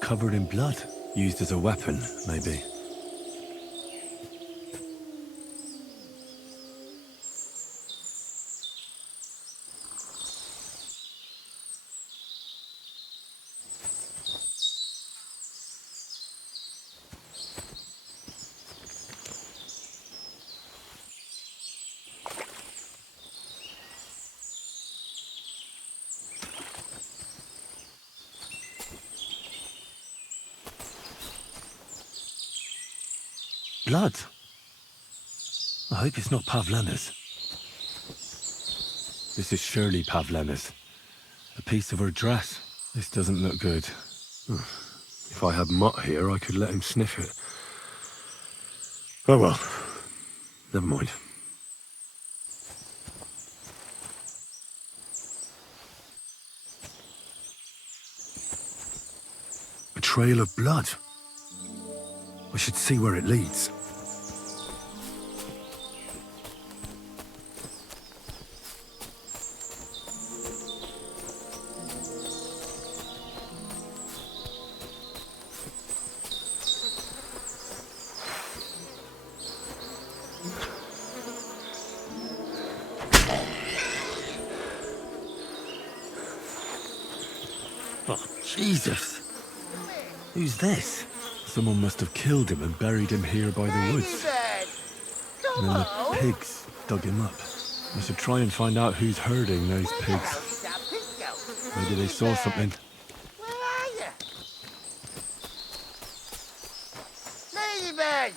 Covered in blood, used as a weapon, maybe. blood. I hope it's not Pavlena's. This is surely Pavlena's. A piece of her dress. This doesn't look good. If I had Mutt here, I could let him sniff it. Oh well. Never mind. A trail of blood. I should see where it leads. Oh, Jesus. Who's this? Someone must have killed him and buried him here by the woods. And then the pigs dug him up. I should try and find out who's herding those pigs. Maybe they saw something. Where are you? Ladybird!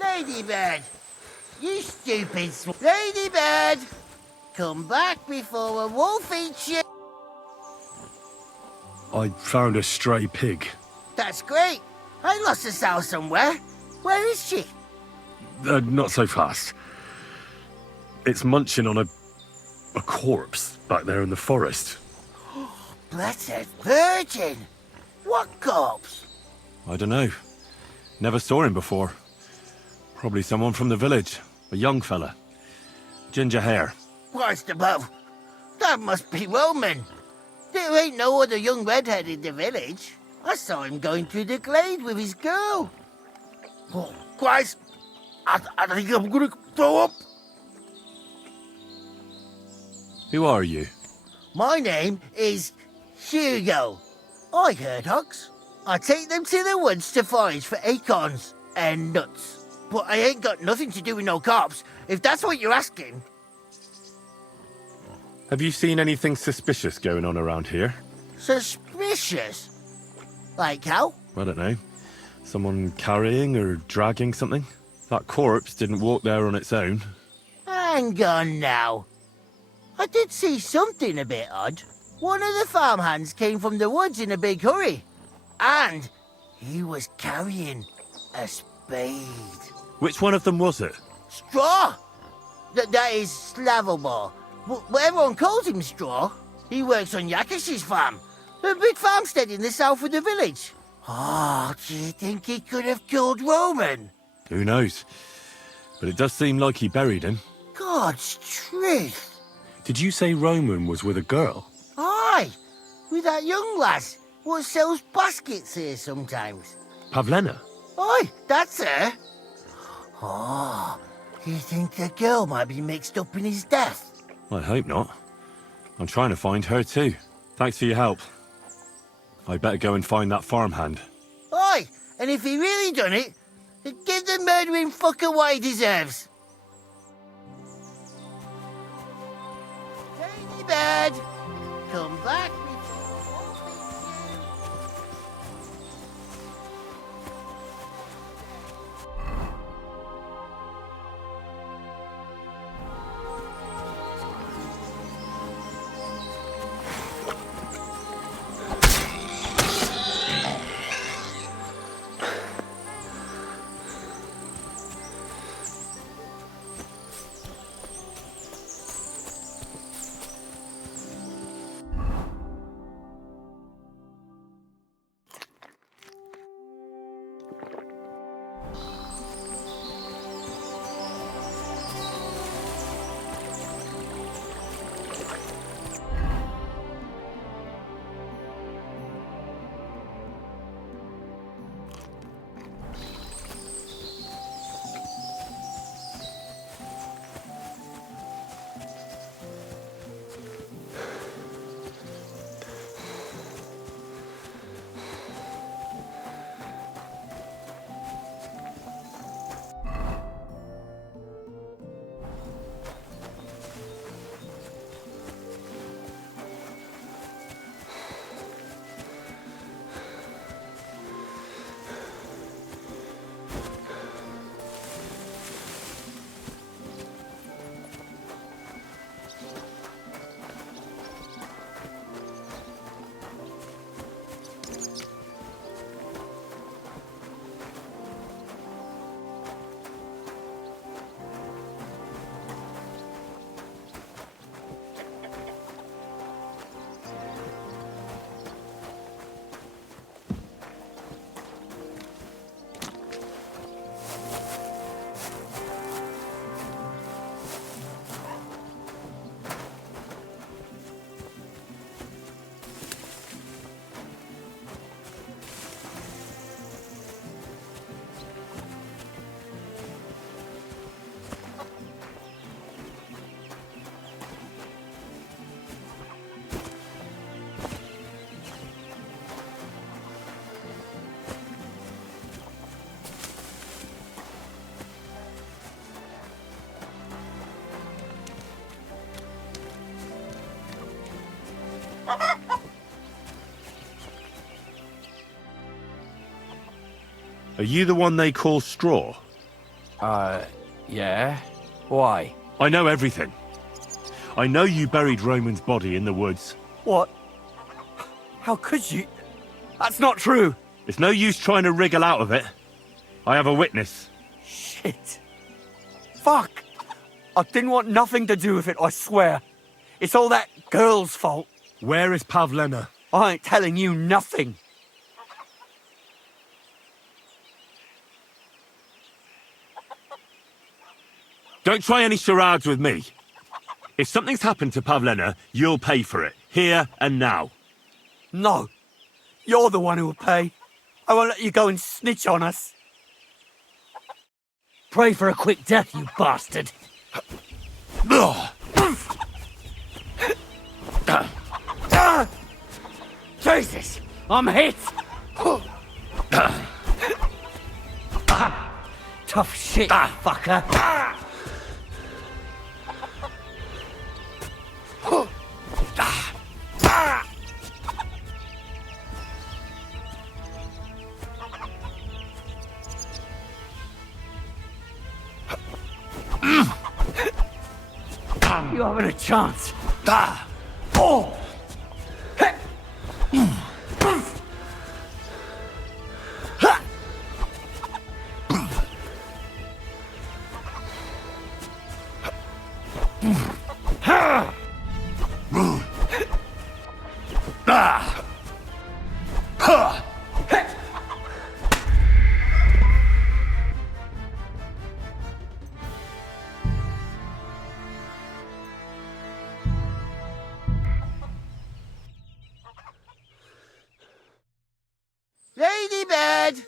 Ladybird! You stupid Ladybird! Come back before a wolf eats you! I found a stray pig. That's great. I lost a sow somewhere. Where is she? Not so fast. It's munching on a corpse back there in the forest. Blessed Virgin! What corpse? I don't know. Never saw him before. Probably someone from the village. A young fella. Ginger hair. Christ above. That must be Roman. There ain't no other young redhead in the village. I saw him going through the glade with his girl. Oh, Christ. I think I'm gonna throw up. Who are you? My name is Hugo. I herd hogs. I take them to the woods to forage for acorns and nuts. But I ain't got nothing to do with no cops, if that's what you're asking. Have you seen anything suspicious going on around here? Suspicious? Like how? I don't know. Someone carrying or dragging something? That corpse didn't walk there on its own. Hang on now. I did see something a bit odd. One of the farmhands came from the woods in a big hurry. And he was carrying a spade. Which one of them was it? Straw! That is Slavomir. But everyone calls him Straw. He works on Yakish's farm. A big farmstead in the south of the village. Oh, do you think he could have killed Roman? Who knows? But it does seem like he buried him. God's truth. Did you say Roman was with a girl? Aye, with that young lass what sells baskets here sometimes. Pavlena? Aye, that's her. Oh, you think the girl might be mixed up in his death? I hope not. I'm trying to find her too. Thanks for your help. I better go and find that farmhand. Aye, and if he really done it, then give the murdering fucker what he deserves. Ladybird, come back before wolf eats you. Are you the one they call Straw? Yeah. Why? I know everything. I know you buried Roman's body in the woods. What? How could you? That's not true. It's no use trying to wriggle out of it. I have a witness. Shit. Fuck. I didn't want nothing to do with it, I swear. It's all that girl's fault. Where is Pavlena? I ain't telling you nothing. Don't try any charades with me. If something's happened to Pavlena, you'll pay for it. Here and now. No. You're the one who will pay. I won't let you go and snitch on us. Pray for a quick death, you bastard. Jesus! I'm hit! Tough shit, fucker. You haven't a chance. Oh! Ladybird!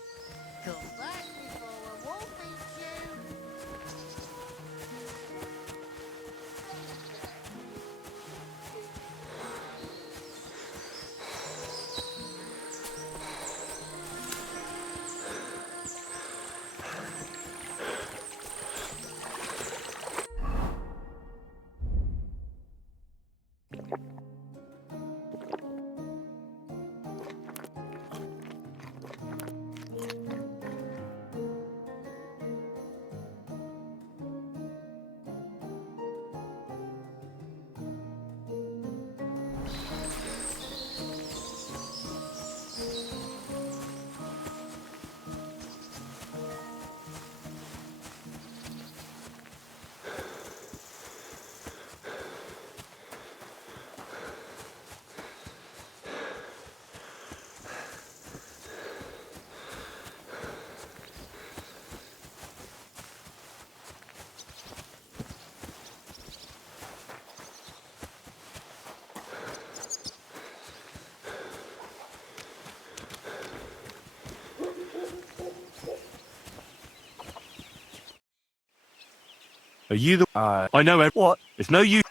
Are you the... I know every... What? It's no use...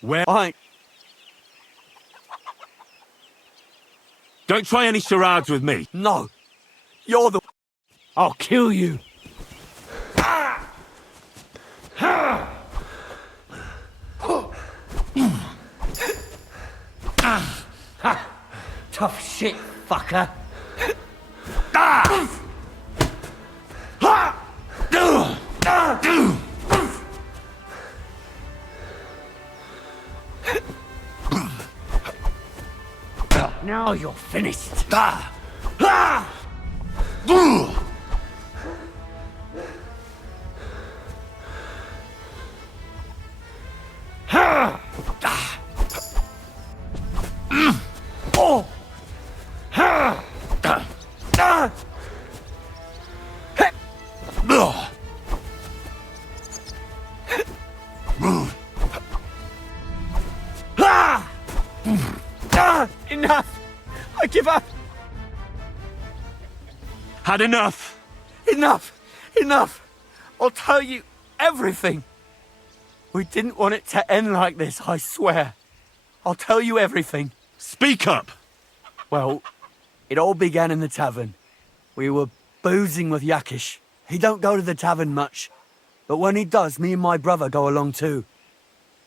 Where... Don't try any charades with me. No. You're the... I'll kill you. Tough shit, fucker. Now you're finished. Enough! I give up! Had enough! Enough! Enough! I'll tell you everything! We didn't want it to end like this, I swear. I'll tell you everything. Speak up! Well, it all began in the tavern. We were boozing with Yakish. He don't go to the tavern much, but when he does, me and my brother go along too.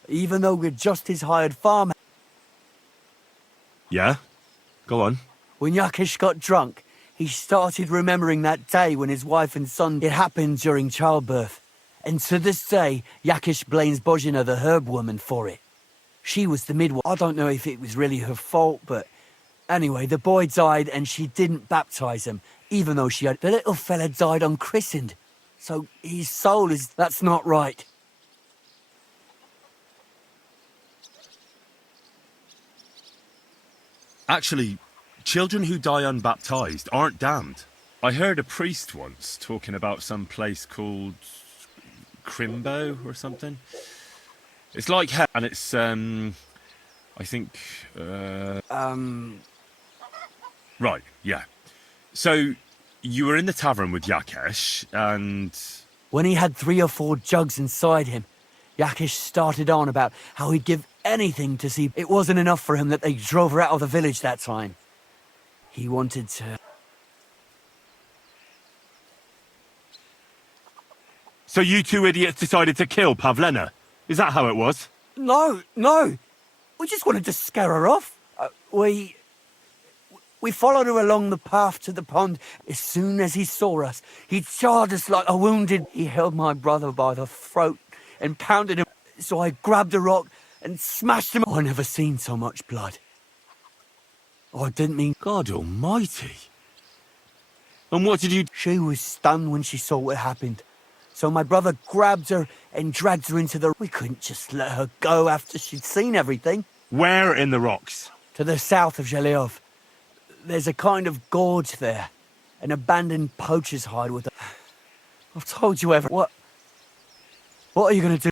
Even though we're just his hired farm. Yeah? Go on. When Yakish got drunk, he started remembering that day when his wife and son, it happened during childbirth. And to this day, Yakish blames Bozhina, the herb woman, for it. She was the midwife. I don't know if it was really her fault, but anyway, the boy died and she didn't baptize him, even though she had... The little fella died unchristened. So his soul is... That's not right. Actually, children who die unbaptized aren't damned. I heard a priest once talking about some place called Crimbo or something. It's like hell, and it's, I think, Right, yeah. So, you were in the tavern with Yakesh, and... When he had 3 or 4 jugs inside him, Yakish started on about how he'd give anything to see it wasn't enough for him that they drove her out of the village that time. He wanted to... So you 2 idiots decided to kill Pavlena? Is that how it was? No. We just wanted to scare her off. We followed her along the path to the pond. As soon as he saw us, he charged us like a wounded... He held my brother by the throat and pounded him. So I grabbed a rock and smashed him. I never seen so much blood. I didn't mean... God almighty. And what did you... She was stunned when she saw what happened. So my brother grabbed her and dragged her into the... We couldn't just let her go after she'd seen everything. Where in the rocks? To the south of Zhelyov. There's a kind of gorge there. An abandoned poacher's hide with a... I've told you everything. What are you going to do?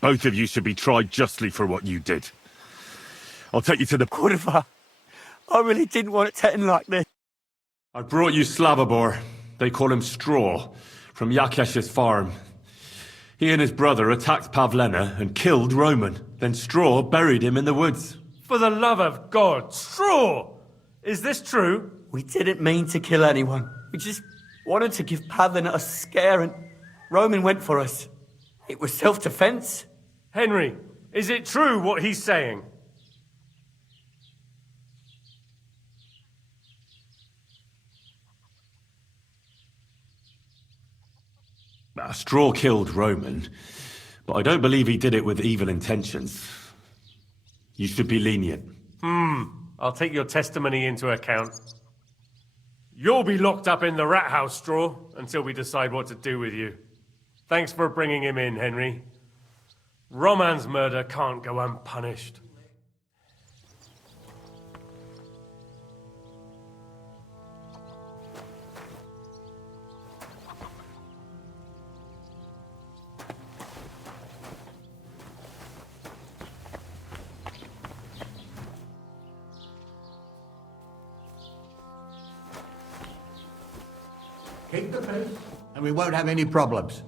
Both of you should be tried justly for what you did. I'll take you to the... Kurva, I really didn't want it to end like this. I brought you Slavobor. They call him Straw, from Yakesh's farm. He and his brother attacked Pavlena and killed Roman. Then Straw buried him in the woods. For the love of God, Straw! Is this true? We didn't mean to kill anyone. We just wanted to give Pavlena a scare, and Roman went for us. It was self-defense. Henry, is it true what he's saying? Straw killed Roman, but I don't believe he did it with evil intentions. You should be lenient. I'll take your testimony into account. You'll be locked up in the rat house, Straw, until we decide what to do with you. Thanks for bringing him in, Henry. Roman's murder can't go unpunished. Keep the peace, and we won't have any problems.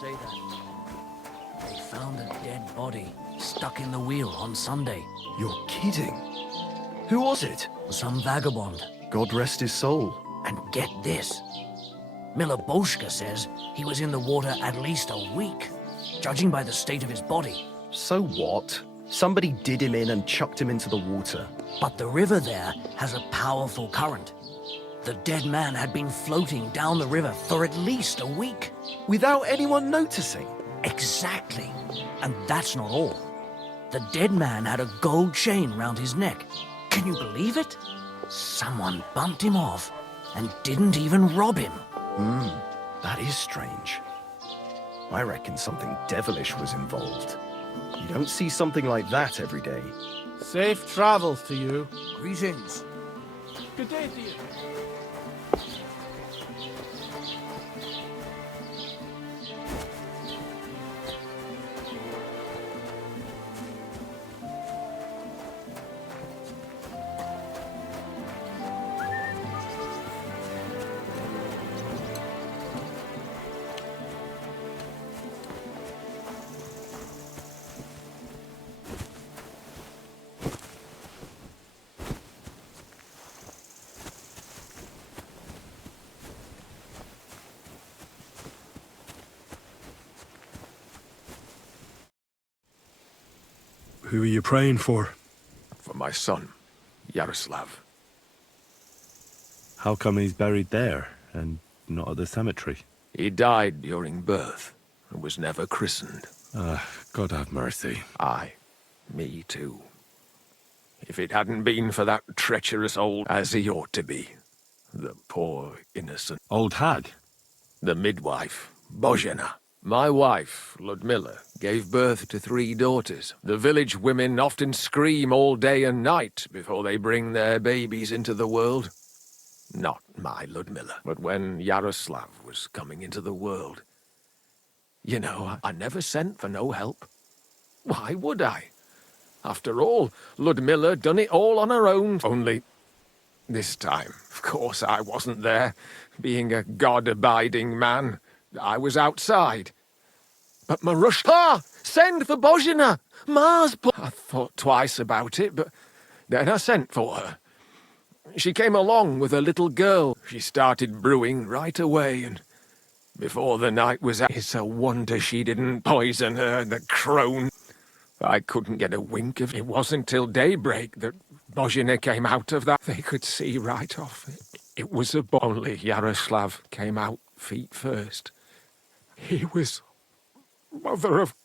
Say that. They found a dead body stuck in the wheel on Sunday. You're kidding. Who was it? Some vagabond. God rest his soul. And get this. Miloboshka says he was in the water at least a week, judging by the state of his body. So what? Somebody did him in and chucked him into the water. But the river there has a powerful current. The dead man had been floating down the river for at least a week. Without anyone noticing? Exactly. And that's not all. The dead man had a gold chain round his neck. Can you believe it? Someone bumped him off and didn't even rob him. That is strange. I reckon something devilish was involved. You don't see something like that every day. Safe travels to you. Greetings. Good day to you. Who are you praying for? For my son, Yaroslav. How come he's buried there and not at the cemetery? He died during birth and was never christened. God have mercy. Aye, me too. If it hadn't been for that treacherous old, as he ought to be, the poor innocent... Old hag? The midwife, Bozhena. My wife, Ludmilla, gave birth to 3 daughters. The village women often scream all day and night before they bring their babies into the world. Not my Ludmilla, but when Yaroslav was coming into the world. You know, I never sent for no help. Why would I? After all, Ludmilla done it all on her own. Only, this time, of course, I wasn't there. Being a God-abiding man, I was outside. But Marushka, send for Bozhena! Mars... I thought twice about it, but then I sent for her. She came along with a little girl. She started brewing right away, and before the night was out, it's a wonder she didn't poison her, the crone. I couldn't get a wink of it. It wasn't till daybreak that Bozhena came out of that. They could see right off. It was a boy. Only Yaroslav came out feet first. He was... Mother of...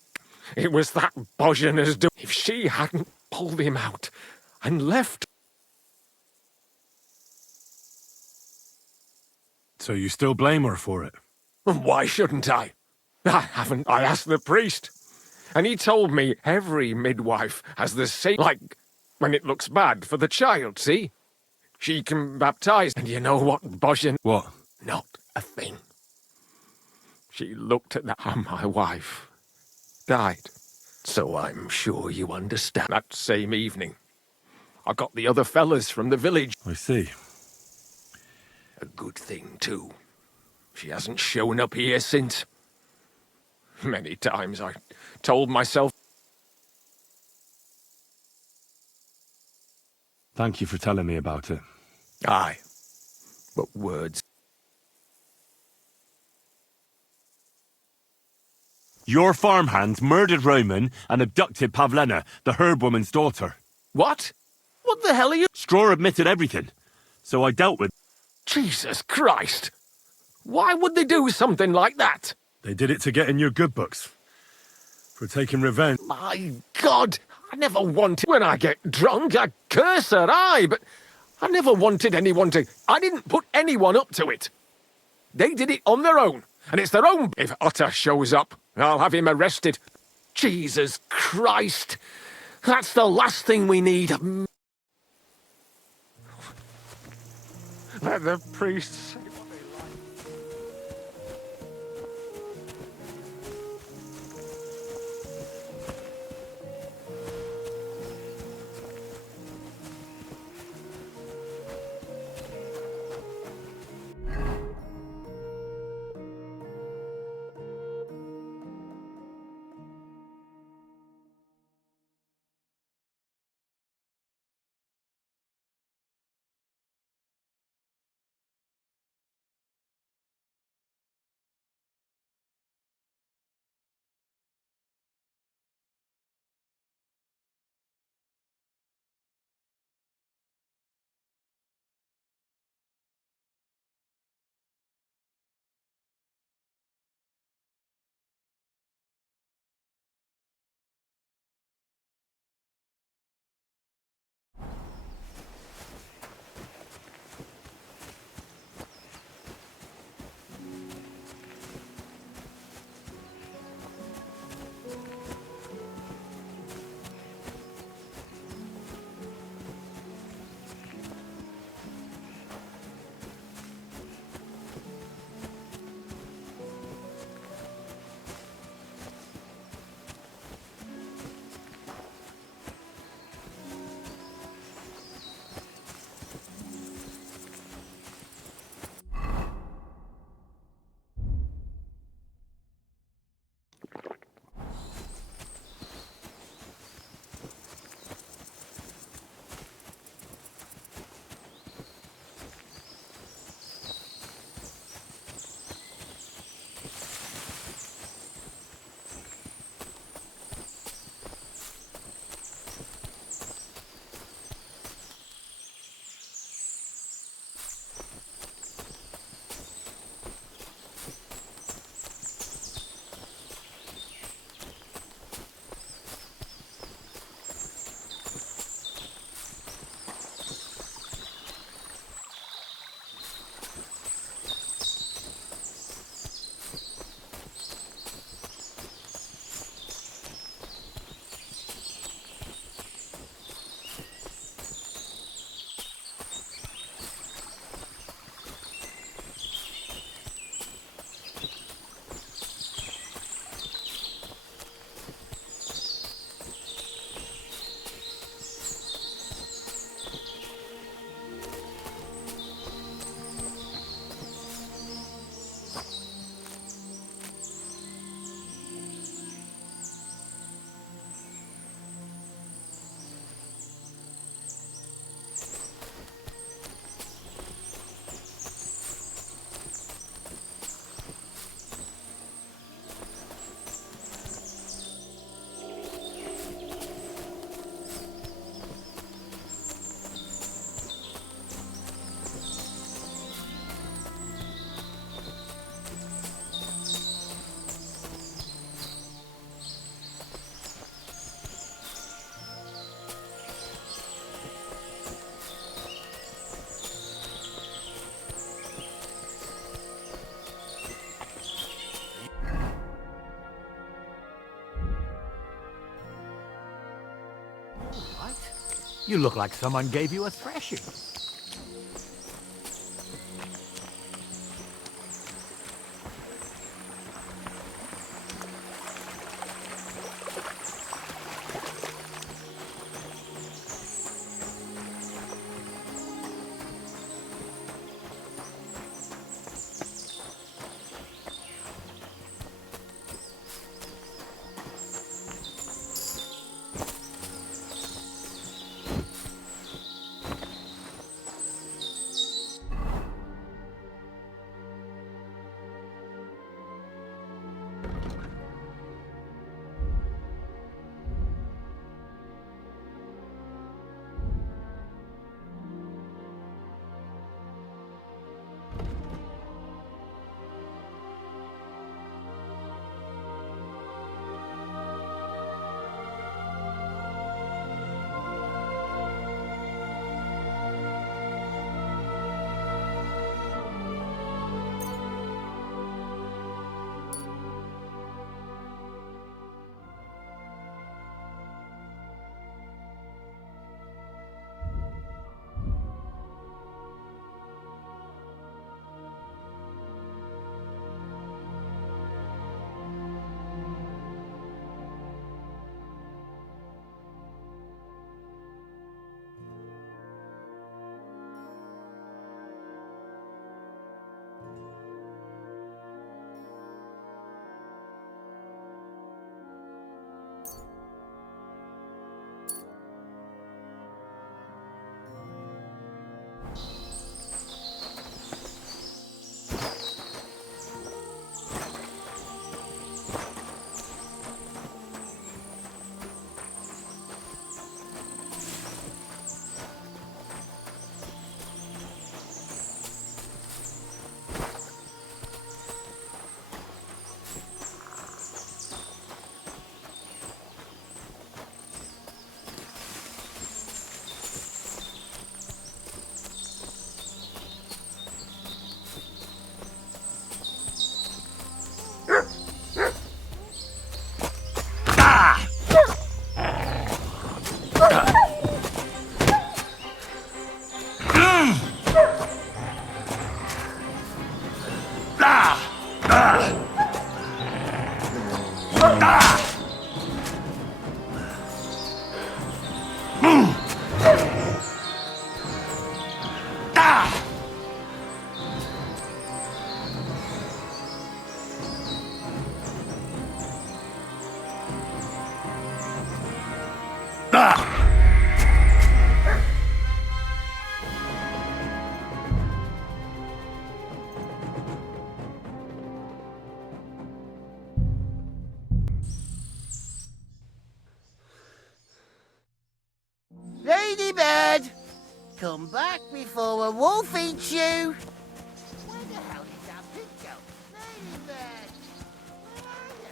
It was that Bozhena's doing. If she hadn't pulled him out and left... So you still blame her for it? Why shouldn't I? I haven't. I asked the priest. And he told me every midwife has the same... Like, when it looks bad for the child, see? She can baptize. And you know what, Bozhen? What? Not a thing. She looked at that, and my wife died. So I'm sure you understand. That same evening, I got the other fellas from the village. I see. A good thing, too. She hasn't shown up here since. Many times I told myself... Thank you for telling me about it. Aye, but words... Your farmhands murdered Roman and abducted Pavlena, the herb woman's daughter. What? What the hell are you... Straw admitted everything, so I dealt with... Jesus Christ! Why would they do something like that? They did it to get in your good books. For taking revenge. My God! I never wanted... When I get drunk, I curse her, aye, but I never wanted anyone to... I didn't put anyone up to it. They did it on their own, and it's their own... If Otter shows up, I'll have him arrested. Jesus Christ! That's the last thing we need. Let the priests... You look like someone gave you a thrashing. Ladybird! Come back before a wolf eats you! Where the hell did that pig go? Ladybird! Where are you?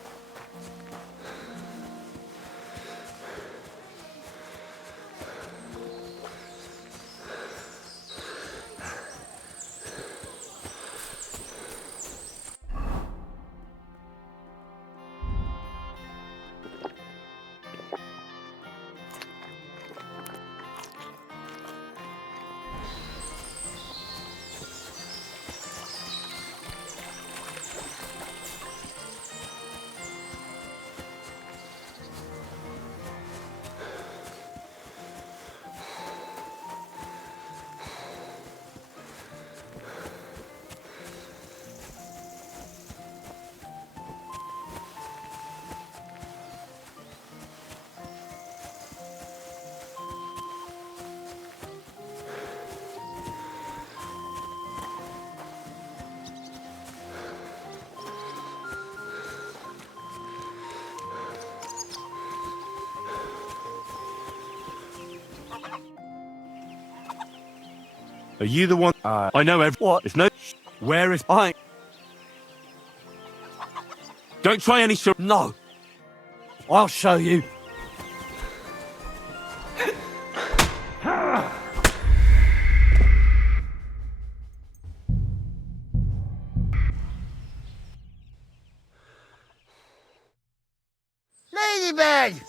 Are you the one? I know what. It's no. Where is I? Don't try any. No. I'll show you. Ladybird!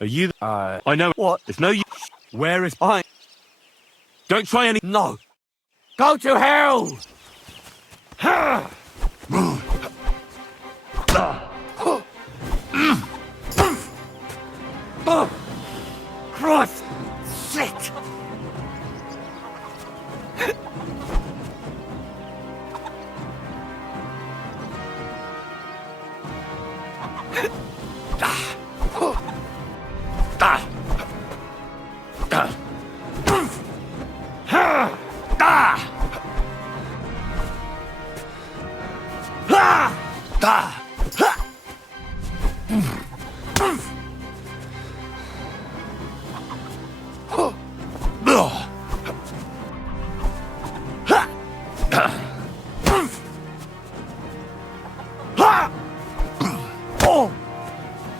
Are you... I know... What? It's no use. Where is... Don't try any... No. Go to hell! Cross! Shit!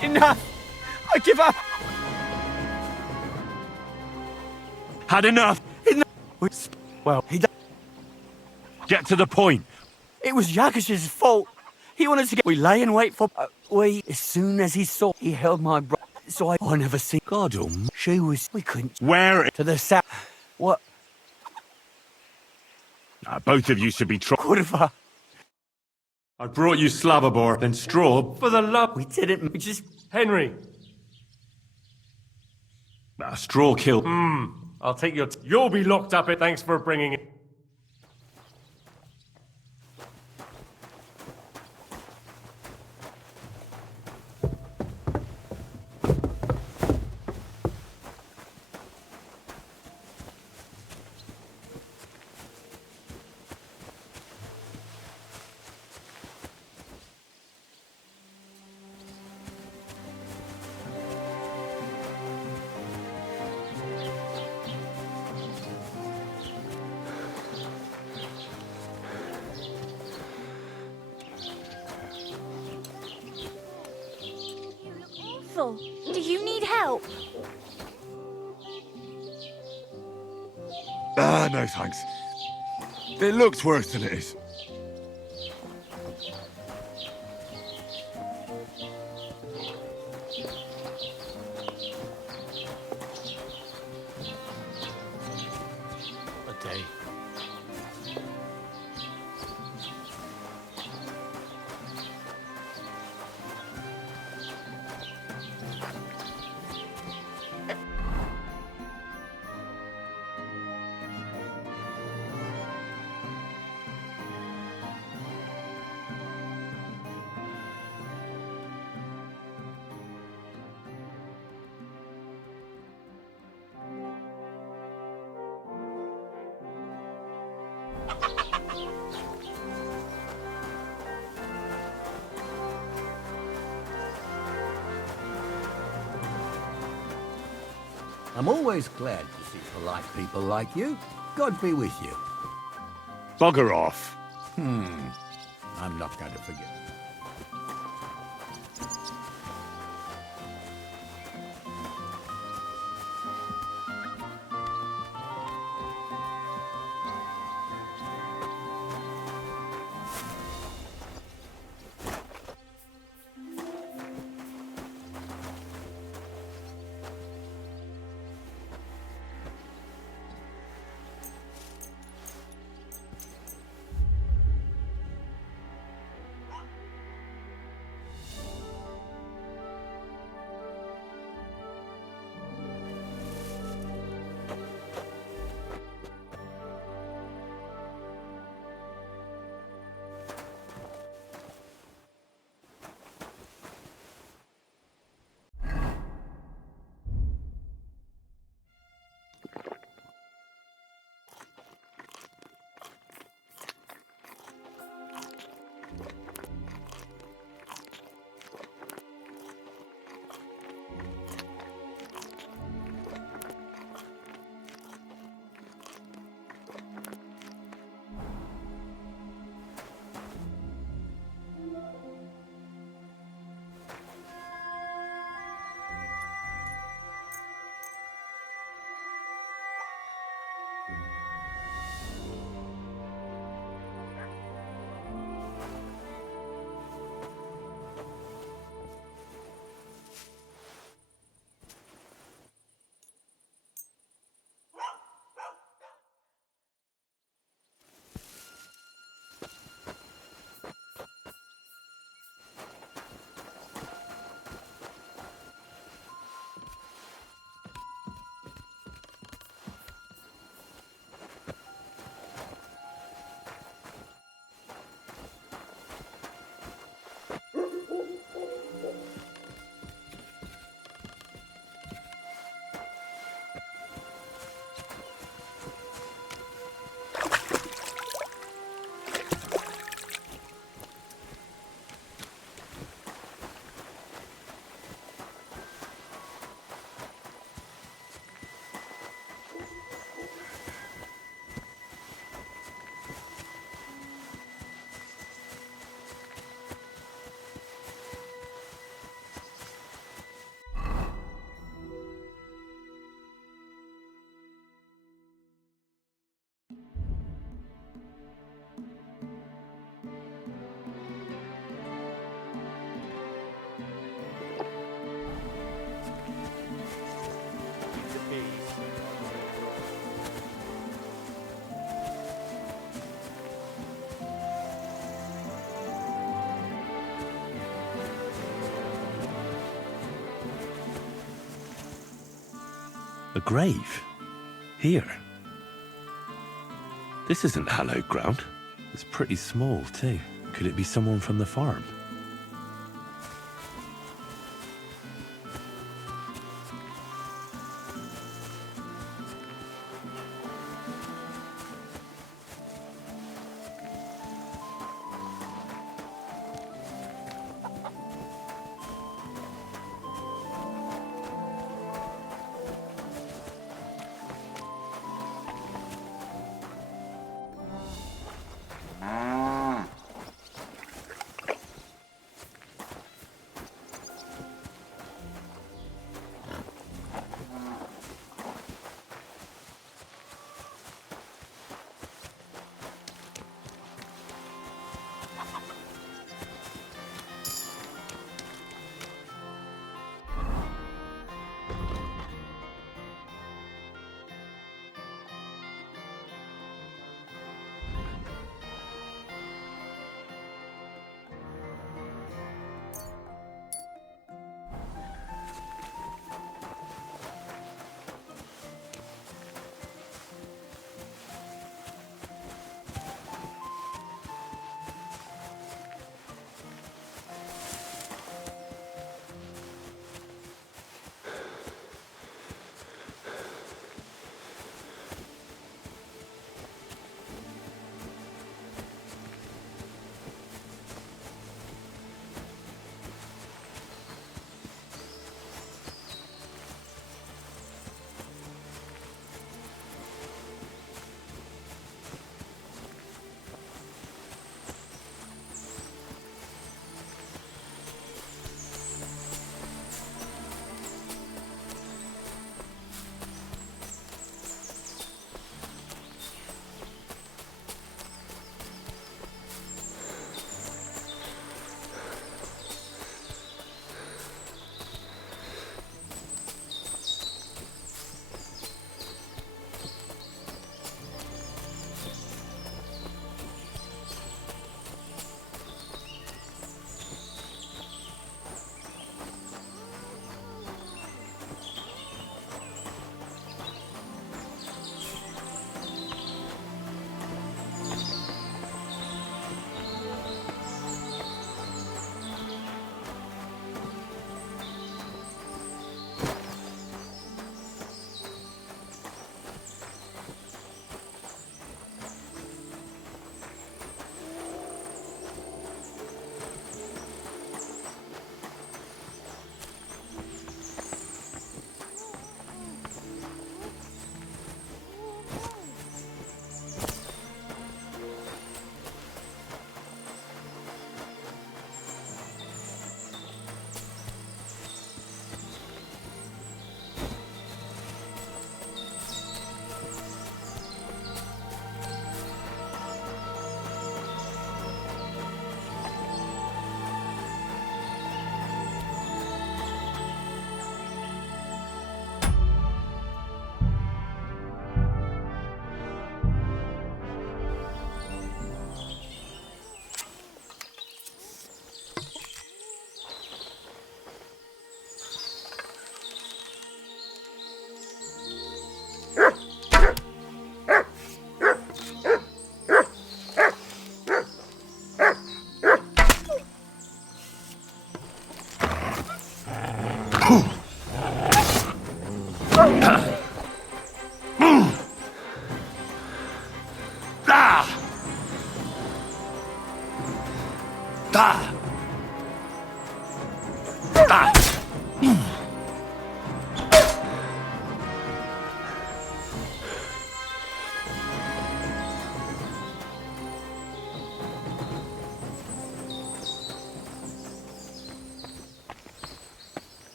Enough! I give up! Had enough! Well, Get to the point! it was Yakish's fault. He wanted to get... We lay in wait for... As soon as he saw, he held my bro... So I never see... God, She was... We couldn't... Where? To the south. What? Both of you should be Kurva. I brought you slabberboard and straw for the love. We didn't. We just... Henry. straw killed. I'll take your... You'll be locked up. Thanks for bringing it. Do you need help? No thanks. It looks worse than it is. Okay. I'm always glad to see polite people like you. God be with you. Bugger off. I'm not going to forget. A grave? Here? This isn't hallowed ground. It's pretty small, too. Could it be someone from the farm?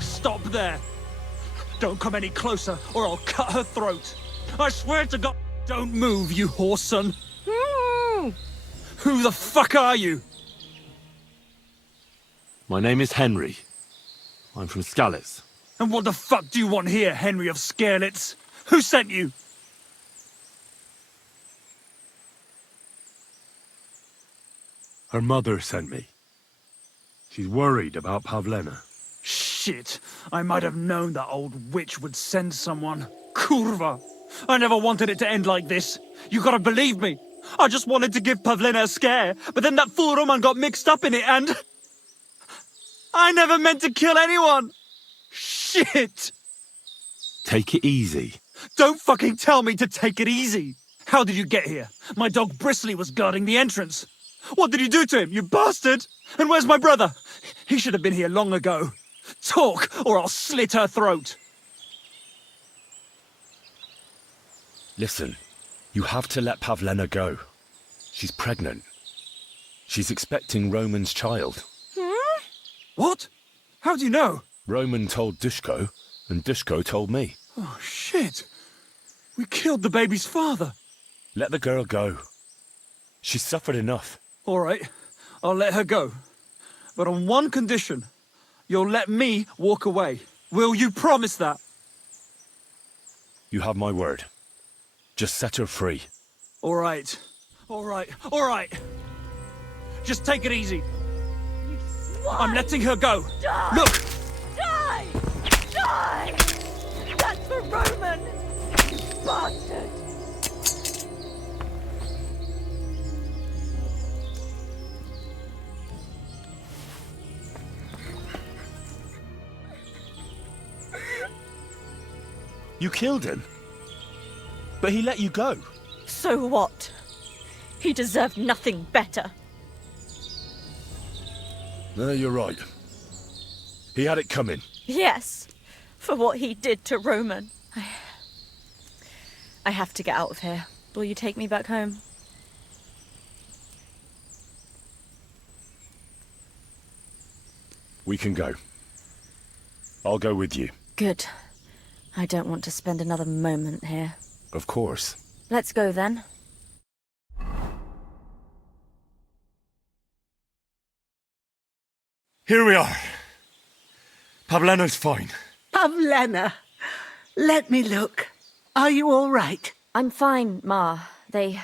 Stop there! Don't come any closer, or I'll cut her throat. I swear to God, don't move, you horse son. Who the fuck are you? My name is Henry. I'm from Skalitz. And what the fuck do you want here, Henry of Skalitz? Who sent you? Her mother sent me. She's worried about Pavlena. Shit! I might have known that old witch would send someone. Kurva! I never wanted it to end like this. You gotta believe me. I just wanted to give Pavlena a scare, but then that fool Roman got mixed up in it and... I never meant to kill anyone! Shit! Take it easy. Don't fucking tell me to take it easy! How did you get here? My dog Bristly was guarding the entrance. What did you do to him, you bastard? And where's my brother? He should have been here long ago. Talk, or I'll slit her throat. Listen, you have to let Pavlena go. She's pregnant. She's expecting Roman's child. What? How do you know? Roman told Dushko, and Dushko told me. Oh, shit. We killed the baby's father. Let the girl go. She's suffered enough. All right, I'll let her go. But on one condition. You'll let me walk away. Will you promise that? You have my word. Just set her free. All right. All right. All right. Just take it easy. I'm letting her go. Die! Look! Die! Die! That's for Roman! You bastard! You killed him. But he let you go. So what? He deserved nothing better. No, you're right. He had it coming. Yes, for what he did to Roman. I have to get out of here. Will you take me back home? We can go. I'll go with you. Good. I don't want to spend another moment here. Of course. Let's go then. Here we are. Pavlena's fine. Pavlena, let me look. Are you all right? I'm fine, Ma. They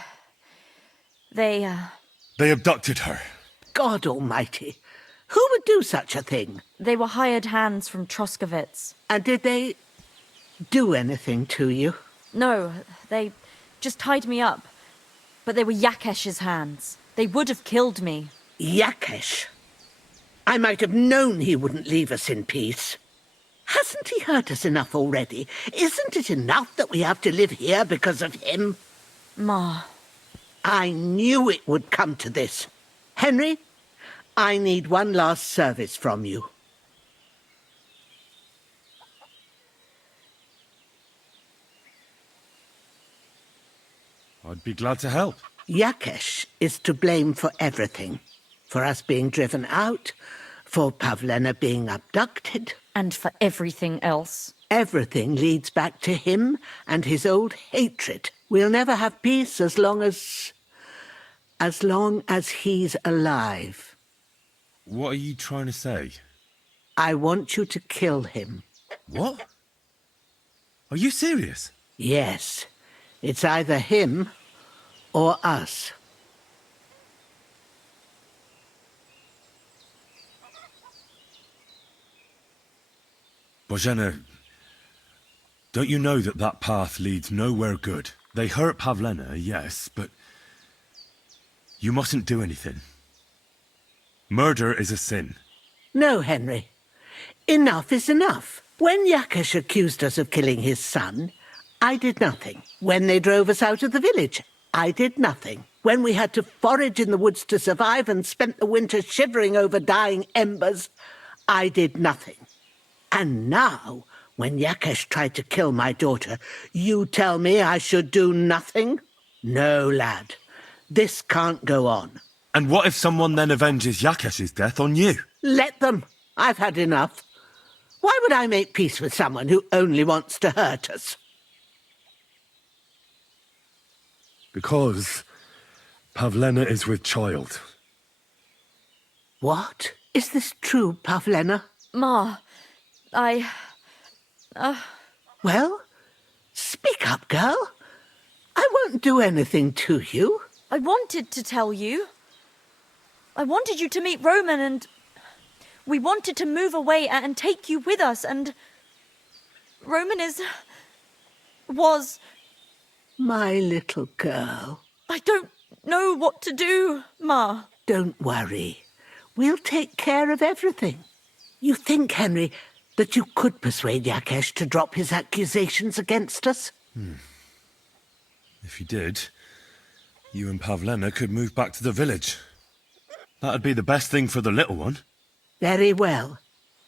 abducted her. God almighty. Who would do such a thing? They were hired hands from Troskovitz. And did they do anything to you? No, they just tied me up. But they were Yakesh's hands. They would have killed me. Yakesh? I might have known he wouldn't leave us in peace. Hasn't he hurt us enough already? Isn't it enough that we have to live here because of him? Ma. I knew it would come to this. Henry, I need one last service from you. I'd be glad to help. Yakesh is to blame for everything. For us being driven out, for Pavlena being abducted. And for everything else. Everything leads back to him and his old hatred. We'll never have peace as long as he's alive. What are you trying to say? I want you to kill him. What? Are you serious? Yes. It's either him or us. Bozhena, don't you know that that path leads nowhere good? They hurt Pavlena, yes, but you mustn't do anything. Murder is a sin. No, Henry. Enough is enough. When Yakesh accused us of killing his son, I did nothing. When they drove us out of the village, I did nothing. When we had to forage in the woods to survive and spent the winter shivering over dying embers, I did nothing. And now, when Yakesh tried to kill my daughter, you tell me I should do nothing? No, lad. This can't go on. And what if someone then avenges Yakesh's death on you? Let them. I've had enough. Why would I make peace with someone who only wants to hurt us? Because Pavlena is with child. What? Is this true, Pavlena? Ma, Well, speak up, girl. I won't do anything to you. I wanted to tell you. I wanted you to meet Roman, and we wanted to move away and take you with us, and Roman was... My little girl. I don't know what to do, Ma. Don't worry. We'll take care of everything. You think, Henry, that you could persuade Yakesh to drop his accusations against us? If he did, you and Pavlena could move back to the village. That'd be the best thing for the little one. Very well.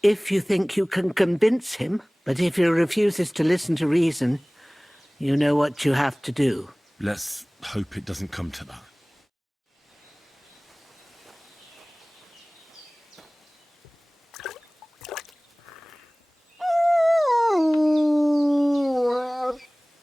If you think you can convince him, but if he refuses to listen to reason, you know what you have to do. Let's hope it doesn't come to that.